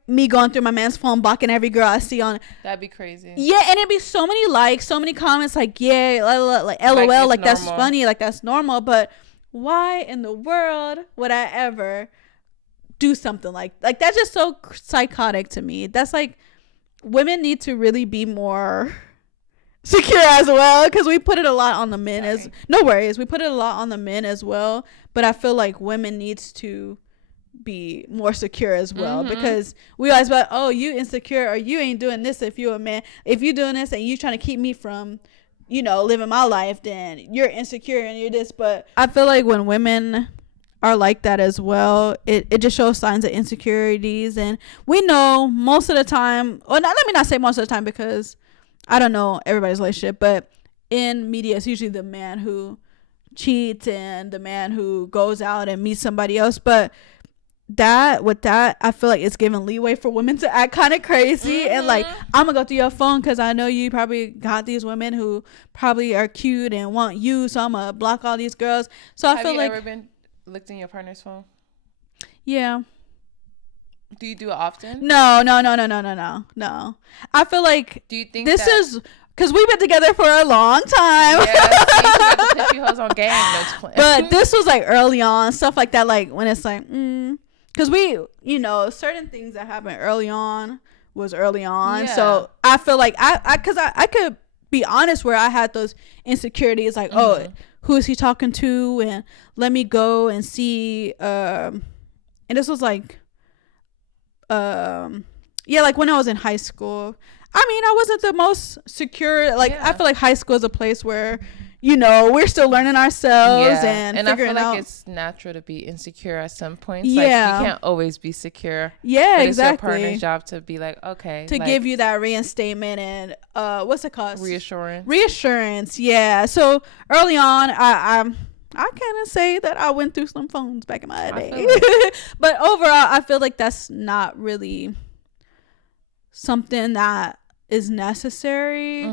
me going through my man's phone, blocking every girl I see on. That'd be crazy. Yeah, and it'd be so many likes, so many comments, like, yeah, like LOL, like that's funny, like that's normal. But why in the world would I ever do something like that's just so psychotic to me. That's like, women need to really be more secure as well, because we put it a lot on the men. No worries, we put it a lot on the men as well, but I feel like women needs to be more secure as well, because we always about, you insecure, or you ain't doing this if you're a man. If you're doing this and you trying to keep me from, living my life, then you're insecure and you're this. But I feel like when women are like that as well, it just shows signs of insecurities. And we know most of the time, let me not say most of the time, because I don't know everybody's relationship, but in media it's usually the man who cheats and the man who goes out and meets somebody else. But I feel like it's giving leeway for women to act kind of crazy and like, I'm gonna go through your phone because I know you probably got these women who probably are cute and want you, so I'm gonna block all these girls. So I feel like, have you ever been looked in your partner's phone? Yeah. Do you do it often? No. I feel like, do you think this is because we've been together for a long time. Yeah, you got to put you hoes on game. But this was like early on, stuff like that, like when it's like, because we, certain things that happened early on was early on. Yeah. So I feel like I could be honest where I had those insecurities, like, who is he talking to? And let me go and see. And this was like, like when I was in high school. I mean, I wasn't the most secure. Like, I feel like high school is a place where, we're still learning ourselves and figuring out. I feel like it's natural to be insecure at some points. Yeah. Like, you can't always be secure. Yeah, exactly. It's your partner's job to be like, okay. To give you that reinstatement and, what's it called? Reassurance. Yeah. So early on, I kind of say that I went through some phones back in my day. But overall, I feel like that's not really something that is necessary,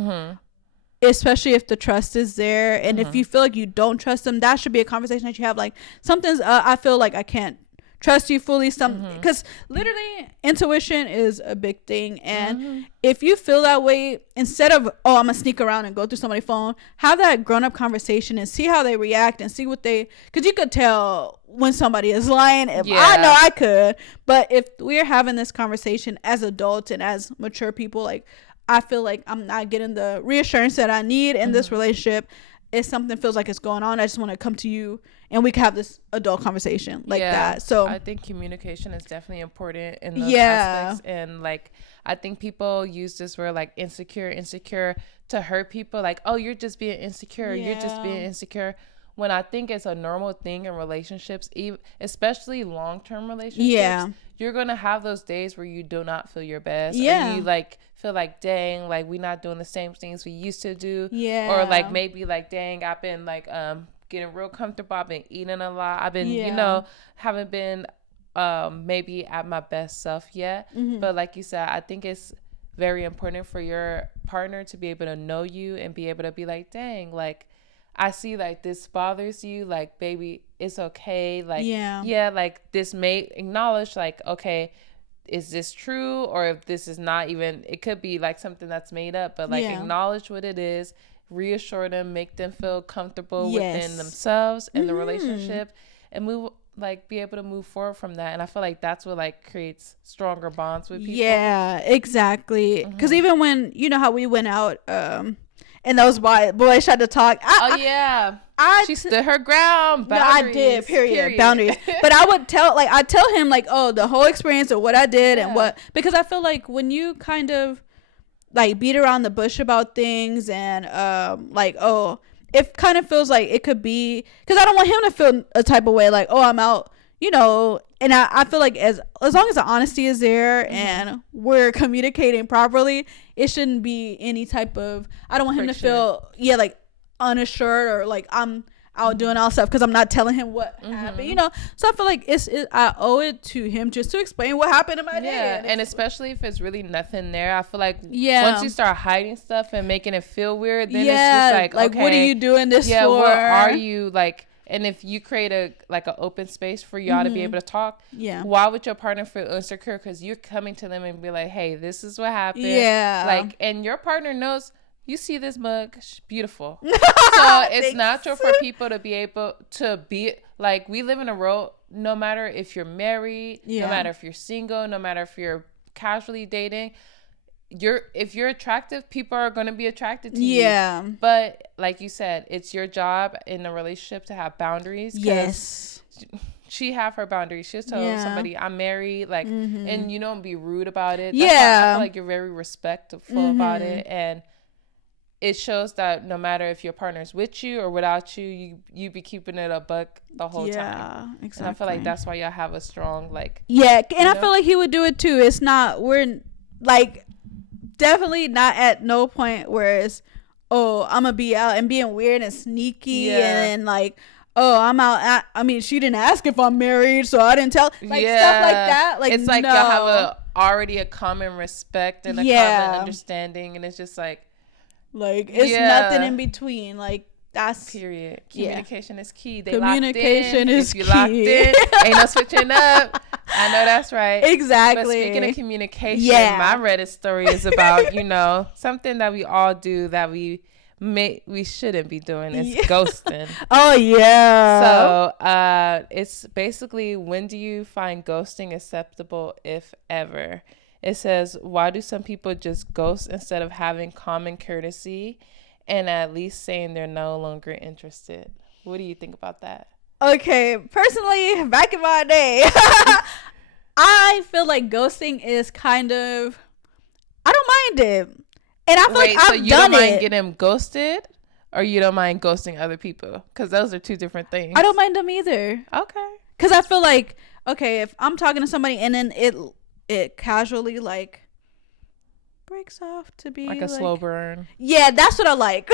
especially if the trust is there. And if you feel like you don't trust them, that should be a conversation that you have. Like, something's I feel like I can't trust you fully, because literally intuition is a big thing. And if you feel that way, instead of, oh, I'm gonna sneak around and go through somebody's phone, have that grown-up conversation and see how they react and see what they, because you could tell when somebody is lying. If I know I could, but if we're having this conversation as adults and as mature people, like, I feel like I'm not getting the reassurance that I need in this relationship. If something feels like it's going on, I just want to come to you and we can have this adult conversation like that. So I think communication is definitely important in those aspects. And like, I think people use this word like insecure to hurt people. Like, oh, you're just being insecure. You're just being insecure. When I think it's a normal thing in relationships, especially long-term relationships, you're going to have those days where you do not feel your best. Or you like feel like, dang, like we're not doing the same things we used to do. Or like maybe like, dang, I've been like getting real comfortable. I've been eating a lot. I've been, you know, haven't been maybe at my best self yet. But like you said, I think it's very important for your partner to be able to know you and be able to be like, dang, like, I see like this bothers you, like, baby, it's okay. Like, like this may acknowledge like, okay, is this true? Or if this is not even, it could be like something that's made up, but like acknowledge what it is, reassure them, make them feel comfortable within themselves and the relationship, and be able to move forward from that. And I feel like that's what like creates stronger bonds with people. Yeah, exactly. Because even when, you know how we went out, and those boys tried to talk. She stood her ground. Boundaries, no, I did. Period. Boundaries. But I tell him like, oh, the whole experience of what I did and what, because I feel like when you kind of like beat around the bush about things and like, oh, it kind of feels like it could be, because I don't want him to feel a type of way like, oh, I'm out, you know. And I feel like as long as the honesty is there and we're communicating properly, it shouldn't be any type of, I don't want him to feel, like unassured or like I'm out doing all stuff because I'm not telling him what happened, you know. So I feel like I owe it to him just to explain what happened in my day. And especially if it's really nothing there, I feel like once you start hiding stuff and making it feel weird, then it's just like, okay, what are you doing this for? What are you like? And if you create an open space for y'all to be able to talk, why would your partner feel insecure? Because you're coming to them and be like, hey, this is what happened. Like, and your partner knows, you see this mug, beautiful. So it's natural for people to be able to be like, we live in a world, no matter if you're married, no matter if you're single, no matter if you're casually dating, if you're attractive, people are going to be attracted to you. But like you said, it's your job in a relationship to have boundaries. She have her boundaries. She'll tell somebody, I'm married, like, and you don't be rude about it. That's why I feel like you're very respectful about it. And it shows that no matter if your partner's with you or without you, you be keeping it a buck the whole time. Exactly. And I feel like that's why y'all have a strong, like, and I feel like he would do it too. It's not, we're like, definitely not at no point where it's, oh, I'm gonna be out and being weird and sneaky and like, oh, I'm out. I mean, she didn't ask if I'm married, so I didn't tell. Like stuff like that. Like, it's like y'all have already a common respect and a common understanding, and it's just like it's nothing in between. Like, that's period. Communication is key. Communication is key. If you locked in, ain't no switching up. I know that's right. Exactly. But speaking of communication, my Reddit story is about, you know, something that we all do that we shouldn't be doing is ghosting. So it's basically, when do you find ghosting acceptable, if ever? It says, why do some people just ghost instead of having common courtesy and at least saying they're no longer interested? What do you think about that? Okay, personally, back in my day, I feel like ghosting is kind of, I don't mind it. And I feel like I've done it. So you don't mind getting ghosted, or you don't mind ghosting other people? Because those are two different things. I don't mind them either. Okay. Because I feel like, okay, if I'm talking to somebody and then it casually like breaks off to be like a slow burn. Yeah, that's what I like.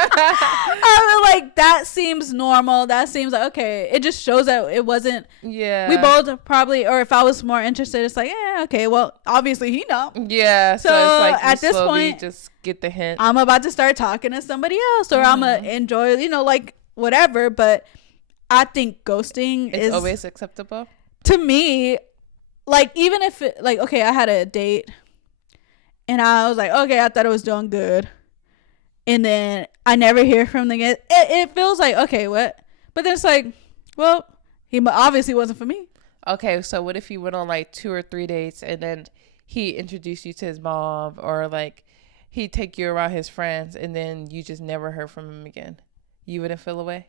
I feel like that seems normal. That seems like, okay, it just shows that it wasn't. We both probably, or if I was more interested, it's like, yeah, okay, well, obviously he know. Yeah. So it's like, at this point, just get the hint. I'm about to start talking to somebody else, or I'm gonna enjoy, you know, like whatever. But I think ghosting is always acceptable to me. Like, even if it, like, okay, I had a date and I was like, okay, I thought it was doing good, and then I never hear from them again. It feels like, okay, what? But then it's like, well, he obviously wasn't for me. Okay, so what if you went on like 2 or 3 dates and then he introduced you to his mom, or like he'd take you around his friends and then you just never heard from him again? You wouldn't feel away?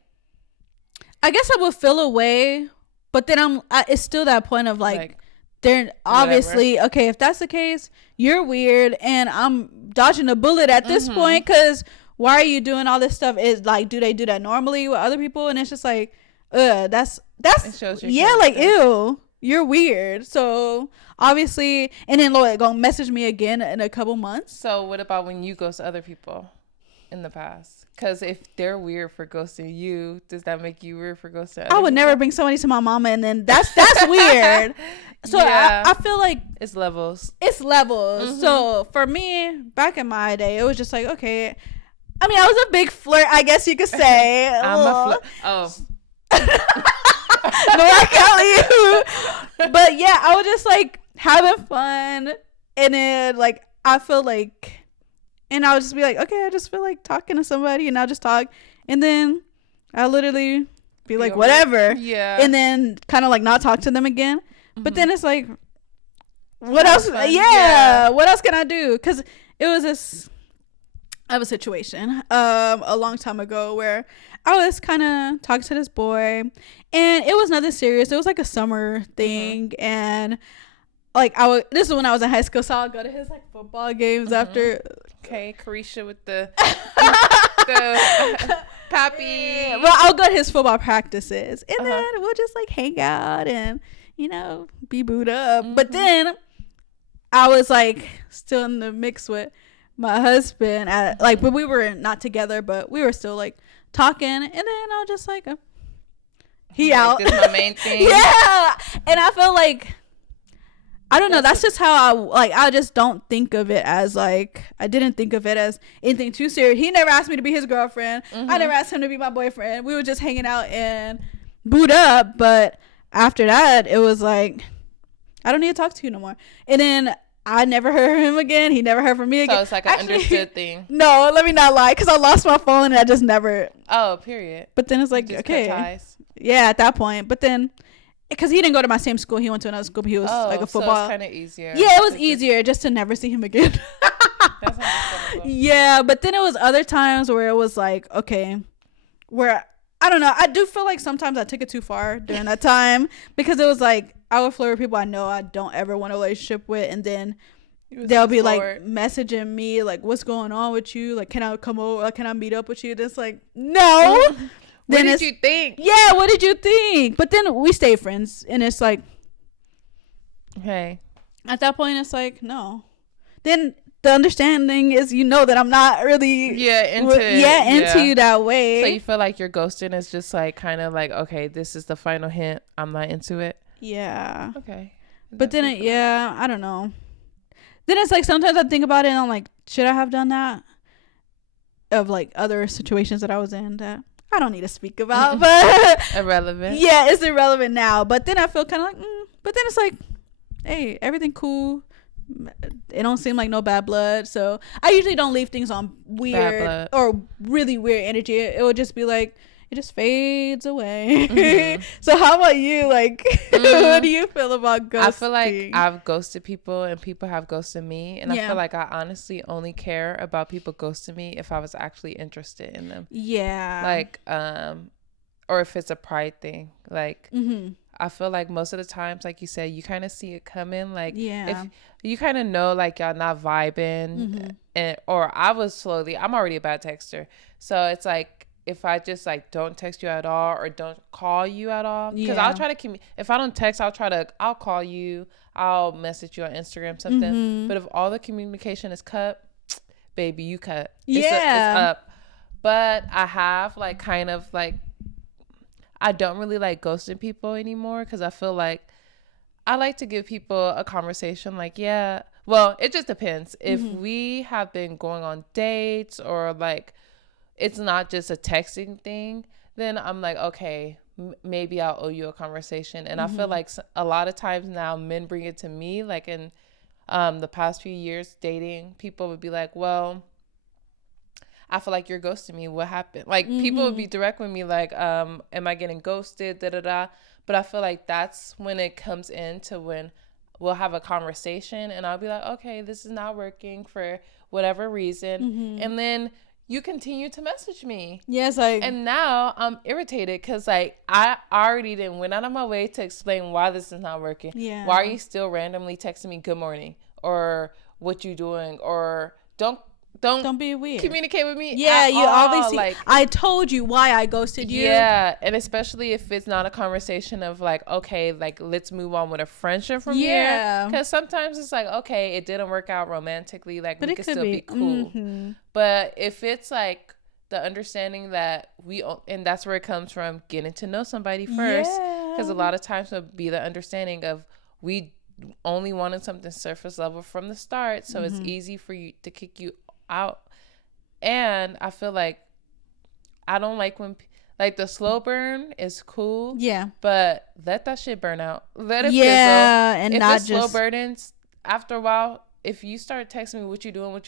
I guess I would feel away, but then it's still that point of like they're obviously whatever. Okay, if that's the case, you're weird and I'm dodging a bullet at this point, because why are you doing all this stuff? Is like, do they do that normally with other people? And it's just like, that's it shows your character. Like, ew, you're weird. So obviously, and then Lloyd gonna message me again in a couple months. So what about when you ghost other people in the past? Because if they're weird for ghosting you, does that make you weird for ghosting other I would people? never bring somebody to my mama, and then that's weird. So yeah. I feel like it's levels. So for me, back in my day, it was just like, okay. I mean, I was a big flirt, I guess you could say. I'm a flirt. Oh. But yeah, I was just like having fun, and then like I feel like, and I would just be like, okay, I just feel like talking to somebody, and I'll just talk, and then I literally be like, whatever, and then kind of like not talk to them again. But then it's like, what else? Yeah, what else can I do? Because it was this. I have a situation a long time ago where I was kind of talking to this boy, and it was nothing serious. It was like a summer thing, and like this is when I was in high school, so I'll go to his like football games after. Okay, Carisha with the Pappy. Well, I'll go to his football practices, and then we'll just like hang out and be booed up. But then I was like still in the mix with my husband but we were not together, but we were still like talking, and then I was just like he out. This is my main thing. Yeah, and I feel like I don't know, that's just how I just don't think of it as like, I didn't think of it as anything too serious. He never asked me to be his girlfriend. I never asked him to be my boyfriend. We were just hanging out and boot up, but after that it was like, I don't need to talk to you no more. And then I never heard from him again. He never heard from me again. So it's like an understood thing. No, let me not lie, because I lost my phone and I just never. Oh, period. But then it's like, okay. Yeah, at that point. But then, because he didn't go to my same school. He went to another school, but he was like a football. So it's kind of easier. Yeah, it was easier just to never see him again. That's understandable. Yeah, but then it was other times where it was like, okay, where, I don't know. I do feel like sometimes I took it too far during that time, because it was like, I would flirt with people I know I don't ever want a relationship with, and then they'll be like messaging me like, what's going on with you? Like, can I come over? Like, can I meet up with you? That's like, no. What did you think? Yeah, what did you think? But then we stay friends, and it's like, hey, at that point it's like, no. Then the understanding is, that I'm not really into you that way. So you feel like your ghosting is just like kind of like, okay, this is the final hint, I'm not into it. Yeah. Okay. But then I don't know. Then it's like, sometimes I think about it and I'm like, should I have done that? Of like other situations that I was in that I don't need to speak about, but irrelevant. Yeah, it's irrelevant now. But then I feel kind of like, but then it's like, hey, everything cool. It don't seem like no bad blood. So I usually don't leave things on weird or really weird energy. It would just be like, it just fades away. So how about you? Like, what do you feel about ghosting? I feel like I've ghosted people and people have ghosted me. And I feel like I honestly only care about people ghosting me if I was actually interested in them. Yeah. Like, or if it's a pride thing. Like, I feel like most of the times, like you said, you kind of see it coming. Like, if you kind of know, like, y'all not vibing. Or I'm already a bad texter. So it's like, if I just like don't text you at all or don't call you at all, because I'll try to if I don't text, I'll call you, I'll message you on Instagram, something. But if all the communication is cut, baby, you cut. It's up. But I have like kind of like, I don't really like ghosting people anymore, because I feel like I like to give people a conversation. Like, well, it just depends. If we have been going on dates or like, it's not just a texting thing, then I'm like, okay, maybe I'll owe you a conversation. And I feel like a lot of times now men bring it to me, like in the past few years dating, people would be like, well, I feel like you're ghosting me. What happened? Like people would be direct with me, like, am I getting ghosted? Da da da. But I feel like that's when it comes into when we'll have a conversation and I'll be like, okay, this is not working for whatever reason. And then you continue to message me. Yes, like, and now I'm irritated because like I already didn't went out of my way to explain why this is not working. Yeah. Why are you still randomly texting me good morning or what you doing or don't be weird. Communicate with me. Yeah, you all. obviously. Like, I told you why I ghosted you. Yeah, and especially if it's not a conversation of like, okay, like let's move on with a friendship from here. Because sometimes it's like, okay, it didn't work out romantically, like but we could still be cool. But if it's like the understanding that and that's where it comes from, getting to know somebody first. Because a lot of times it'll be the understanding of we only wanted something surface level from the start, so it's easy for you to kick you out. And I feel like I don't like when like the slow burn is cool, but let that shit burn out, let it fizzle. And if not it's just slow burdens after a while. If you start texting me what you doing,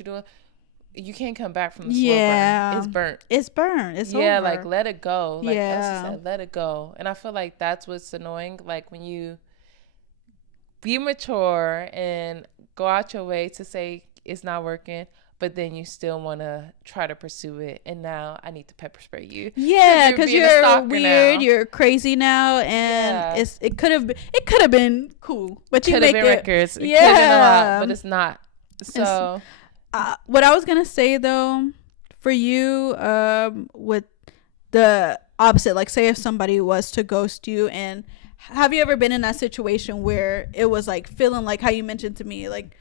you can't come back from the slow burn. It's burnt. It's over. Like let it go. Like let it go. And I feel like that's what's annoying, like when you be mature and go out your way to say it's not working, but then you still want to try to pursue it. And now I need to pepper spray you. Yeah, because you're weird. Now. You're crazy now. And it could have been cool. But you make it. Records. It could have been a lot, but it's not. So. What I was going to say, though, for you, with the opposite, like say if somebody was to ghost you, and have you ever been in that situation where it was like feeling like how you mentioned to me, like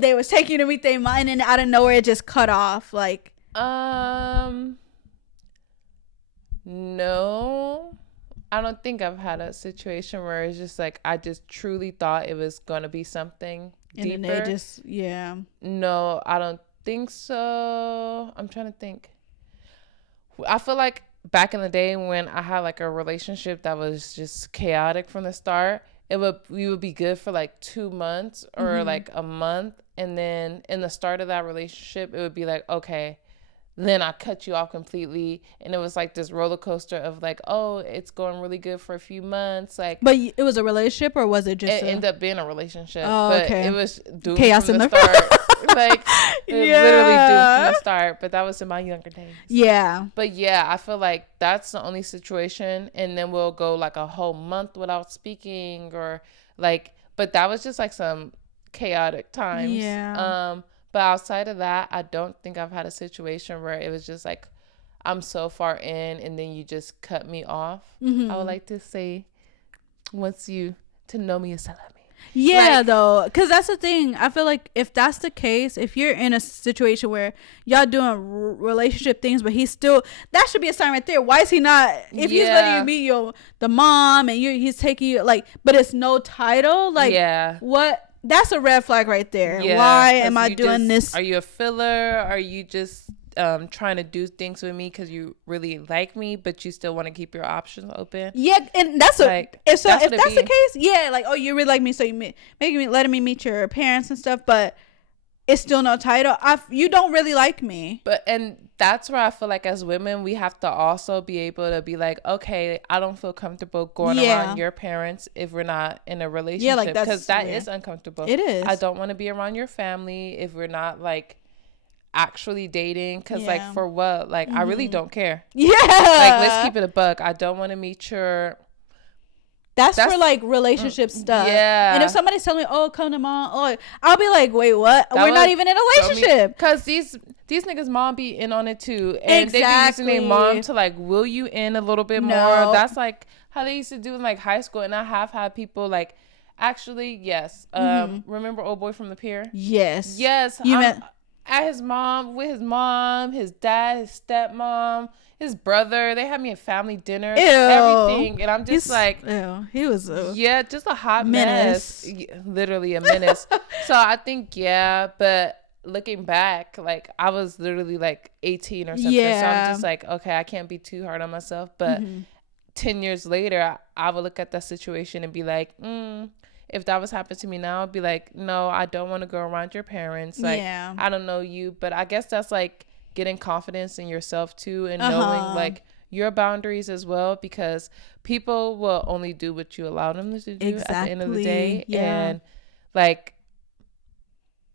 they was taking you to meet their mind and out of nowhere it just cut off, like no, I don't think I've had a situation where it's just like I just truly thought it was gonna be something deeper. And then they just no, I don't think so. I'm trying to think. I feel like back in the day when I had like a relationship that was just chaotic from the start, we would be good for like 2 months or like a month, and then in the start of that relationship it would be like, okay, then I cut you off completely, and it was like this roller coaster of like, oh, it's going really good for a few months, like. But it was a relationship, or was it just? It ended up being a relationship, but it was doomed chaos from the start. Like it literally doomed from the start. But that was in my younger days. Yeah. But yeah, I feel like that's the only situation, and then we'll go like a whole month without speaking, or like. But that was just like some chaotic times. Yeah. But outside of that, I don't think I've had a situation where it was just like I'm so far in and then you just cut me off. I would like to say, once you to know me is to love me. Yeah, like, though, because that's the thing. I feel like if that's the case, if you're in a situation where y'all doing relationship things, but he's still, that should be a sign right there. Why is he not? If he's letting you meet the mom and he's taking you like, but it's no title. Like, what? That's a red flag right there. Yeah, why am I doing this? Are you a filler? Are you just trying to do things with me because you really like me, but you still want to keep your options open? Yeah, and that's like, if that's the case, yeah, like, oh, you really like me, so you letting me meet your parents and stuff, but it's still no title. You don't really like me. And that's where I feel like as women, we have to also be able to be like, okay, I don't feel comfortable going around your parents if we're not in a relationship. Yeah, like because that is uncomfortable. It is. I don't want to be around your family if we're not like actually dating, because like for what? Like I really don't care. Yeah. Like let's keep it a buck. I don't want to meet your. That's for like relationship stuff. Yeah. And if somebody's telling me, oh, come to mom, I'll be like, wait, what? We're not even in a relationship. Because these niggas' mom be in on it too. And they be using their mom to like will you in a little bit more. That's like how they used to do in like high school. And I have had people like, actually, yes. Remember old boy from the pier? Yes. Yes. You met at his mom, with his mom, his dad, his stepmom, his brother. They had me at family dinner, everything, and I'm just he was just a hot menace. Literally a menace. So I think but looking back, like I was literally like 18 or something. Yeah. So I'm just like, okay, I can't be too hard on myself. But 10 years later, I would look at that situation and be like, if that was happening to me now, I'd be like, no, I don't want to go around your parents. Like, I don't know you. But I guess that's like getting confidence in yourself too, and knowing like your boundaries as well, because people will only do what you allow them to do at the end of the day. And like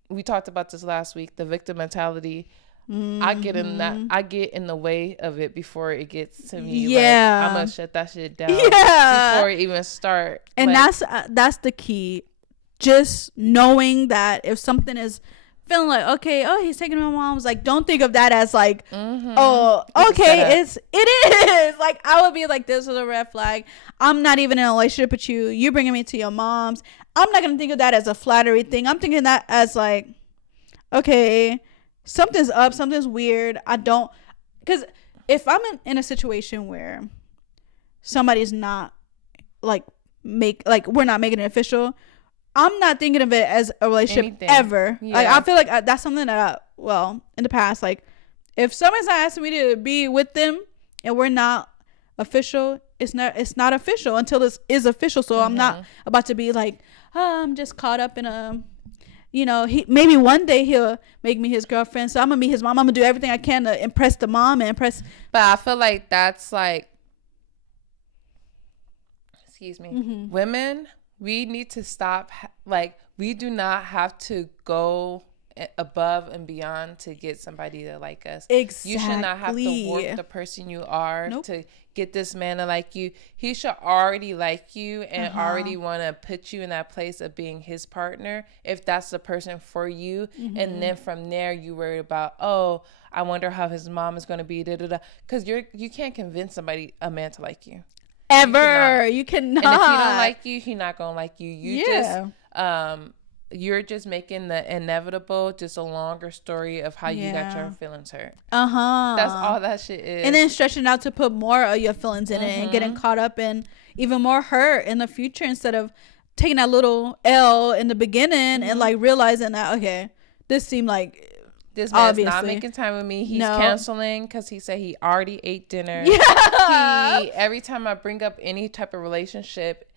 we talked about this last week, the victim mentality. I get in the way of it before it gets to me. Like, I'm gonna shut that shit down before it even start. And like, that's the key. Just knowing that if something is feeling like, okay, he's taking my mom's, like, don't think of that as like, oh, okay, it is. Like, I would be like, this is a red flag. I'm not even in a relationship with you. You bringing me to your mom's. I'm not gonna think of that as a flattery thing. I'm thinking that as like, okay, something's up, something's weird. Because if I'm in a situation where somebody's not like we're not making it official, I'm not thinking of it as a relationship ever. Like, I feel like that's something that in the past, like, if someone's not asking me to be with them and we're not official, it's not official until it is official. So I'm not about to be like, I'm just caught up in a, maybe one day he'll make me his girlfriend, so I'm gonna meet his mom. I'm gonna do everything I can to impress the mom and impress. But I feel like that's like, excuse me, women, we need to stop. Like, we do not have to go above and beyond to get somebody to like us. Exactly. You should not have to work the person you are to get this man to like you. He should already like you and already want to put you in that place of being his partner, if that's the person for you. And then from there, you worry about, oh, I wonder how his mom is going to be, because you can't convince a man to like you ever. You cannot. And if he don't like you, he not gonna like you. You're just making the inevitable just a longer story of how you got your feelings hurt. That's all that shit is. And then stretching out to put more of your feelings in it and getting caught up in even more hurt in the future, instead of taking that little L in the beginning and like realizing that, okay, this seemed like this man's not making time with me. He's canceling because he said he already ate dinner. Every time I bring up any type of relationship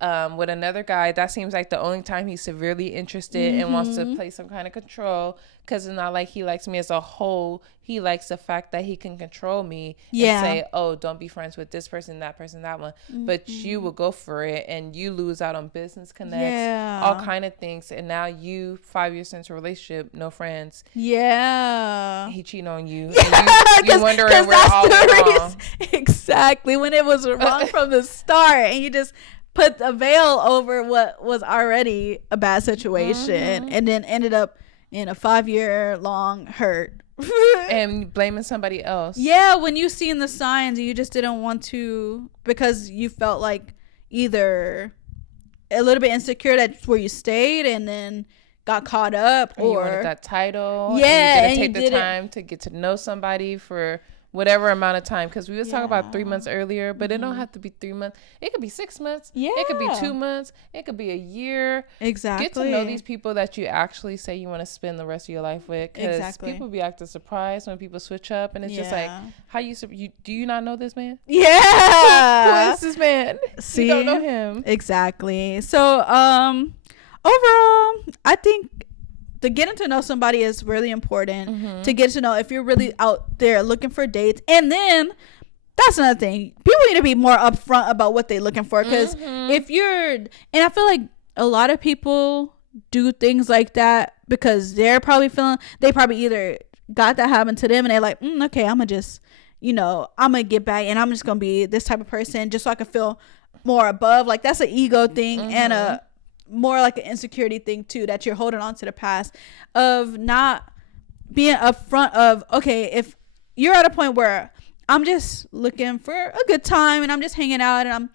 with another guy, that seems like the only time he's severely interested and wants to play some kind of control, because it's not like he likes me as a whole. He likes the fact that he can control me and say, oh, don't be friends with this person, that one. But you will go for it and you lose out on business connects, all kind of things. And now you, 5 years into a relationship, no friends. He cheating on you. And you wondering where all went wrong. Exactly. When it was wrong from the start, and you just put a veil over what was already a bad situation, and then ended up in a 5-year long hurt and blaming somebody else. When you seen the signs and you just didn't want to, because you felt like either a little bit insecure, that's where you stayed and then got caught up, or you wanted that title, and you didn't take the time to get to know somebody for whatever amount of time, because we was talking about 3 months earlier, but it don't have to be 3 months. It could be 6 months. It could be 2 months. It could be a year. Exactly. Get to know these people that you actually say you want to spend the rest of your life with, because people be acting surprised when people switch up, and it's just like, how you do you not know this man? Who is this man? See, you don't know him. Exactly. So overall, I think the getting to know somebody is really important, to get to know if you're really out there looking for dates. And then that's another thing, people need to be more upfront about what they're looking for, because if you're, and I feel like a lot of people do things like that because they're probably feeling, they probably either got that happen to them and they're like, okay, I'm gonna just, I'm gonna get back and I'm just gonna be this type of person just so I can feel more above. Like, that's an ego thing, and a more like an insecurity thing too, that you're holding on to the past, of not being upfront of, okay, if you're at a point where I'm just looking for a good time and I'm just hanging out and I'm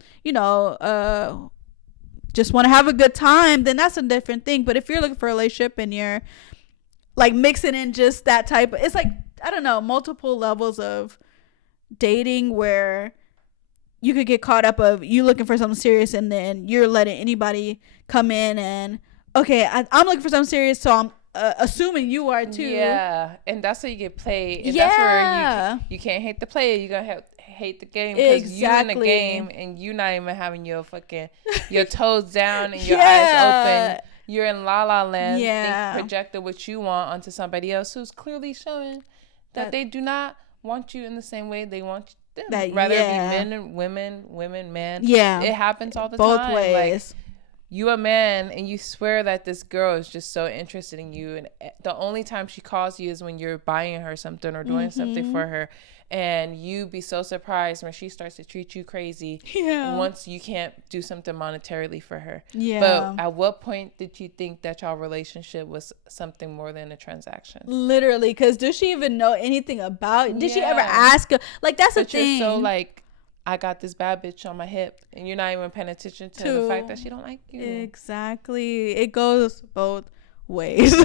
just want to have a good time, then that's a different thing. But if you're looking for a relationship and you're like mixing in just that type of, it's like, I don't know, multiple levels of dating where you could get caught up of you looking for something serious, and then you're letting anybody come in and, okay, I'm looking for something serious, so assuming you are too. Yeah, and that's how you get played. And that's where you can't hate the player. You're gonna hate the game because you in the game and you not even having your toes down and your eyes open. You're in la la land. Think projected what you want onto somebody else who's clearly showing that they do not want you in the same way they want them. Rather it be men and women, men. Yeah, it happens all the time. Both ways. Like, you a man and you swear that this girl is just so interested in you, and the only time she calls you is when you're buying her something or doing something for her, and you be so surprised when she starts to treat you crazy once you can't do something monetarily for her. But at what point did you think that y'all relationship was something more than a transaction? Literally, because does she even know anything about it? Did she ever ask her? Like, that's the thing. You're so like, I got this bad bitch on my hip, and you're not even paying attention to the fact that she don't like you. Exactly. It goes both ways. So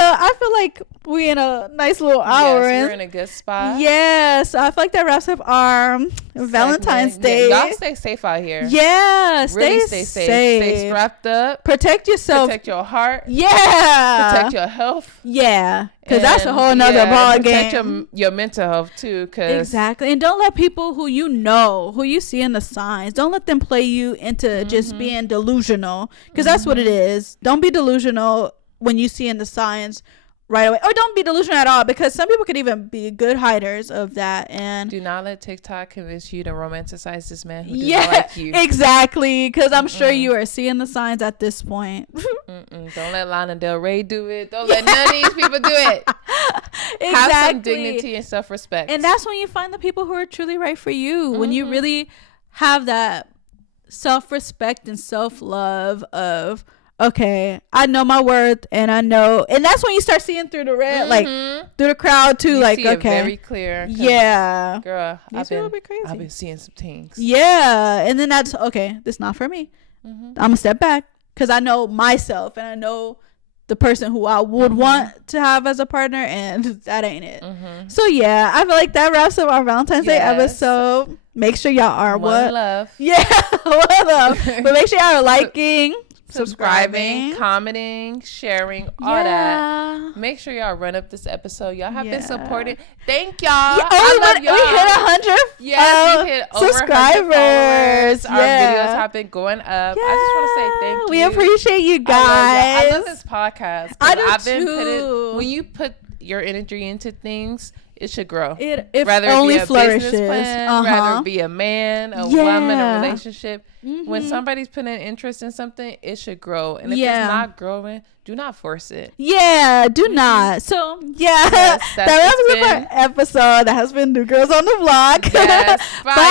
I feel like we in a nice little hour. Yes, we're in a good spot. Yes, I feel like that wraps up our Valentine's Day. Y'all stay safe out here. Yeah, really stay safe. Stay strapped up. Protect yourself. Protect your heart. Yeah. Protect your health. Yeah, because that's a whole nother ball game. Protect your mental health too. Exactly, and don't let people who you see in the signs, don't let them play you into just being delusional, because that's what it is. Don't be delusional when you see in the signs right away, or don't be delusional at all, because some people could even be good hiders of that. And do not let TikTok convince you to romanticize this man who does not like you. Exactly, because I'm sure you are seeing the signs at this point. Don't let Lana Del Rey do it. Don't let none of these people do it. Exactly. Have some dignity and self-respect, and that's when you find the people who are truly right for you. When you really have that self-respect and self-love of, okay, I know my worth, and I know, and that's when you start seeing through the red, like through the crowd too. You like, see okay, it very clear. Yeah, girl, I've been seeing some things. Yeah, and then that's okay. This not for me. I'm gonna step back because I know myself, and I know the person who I would want to have as a partner, and that ain't it. So yeah, I feel like that wraps up our Valentine's Day episode. Make sure y'all are one love. Yeah, one love. But make sure y'all are liking, subscribing, commenting, sharing, all that. Make sure y'all run up this episode. Y'all have been supported. Thank y'all. I love y'all. We hit 100. Yes, we hit over subscribers. Our videos have been going up. I just want to say thank you. We appreciate you guys. I love this podcast. I do too. When you put your energy into things, it should grow. It only flourishes. Rather it be a man, a woman, a relationship. When somebody's putting an interest in something, it should grow. And if it's not growing, do not force it. Yeah, do not. So that was our episode. That has been New Girls on the Block. Yes. Bye. Y'all.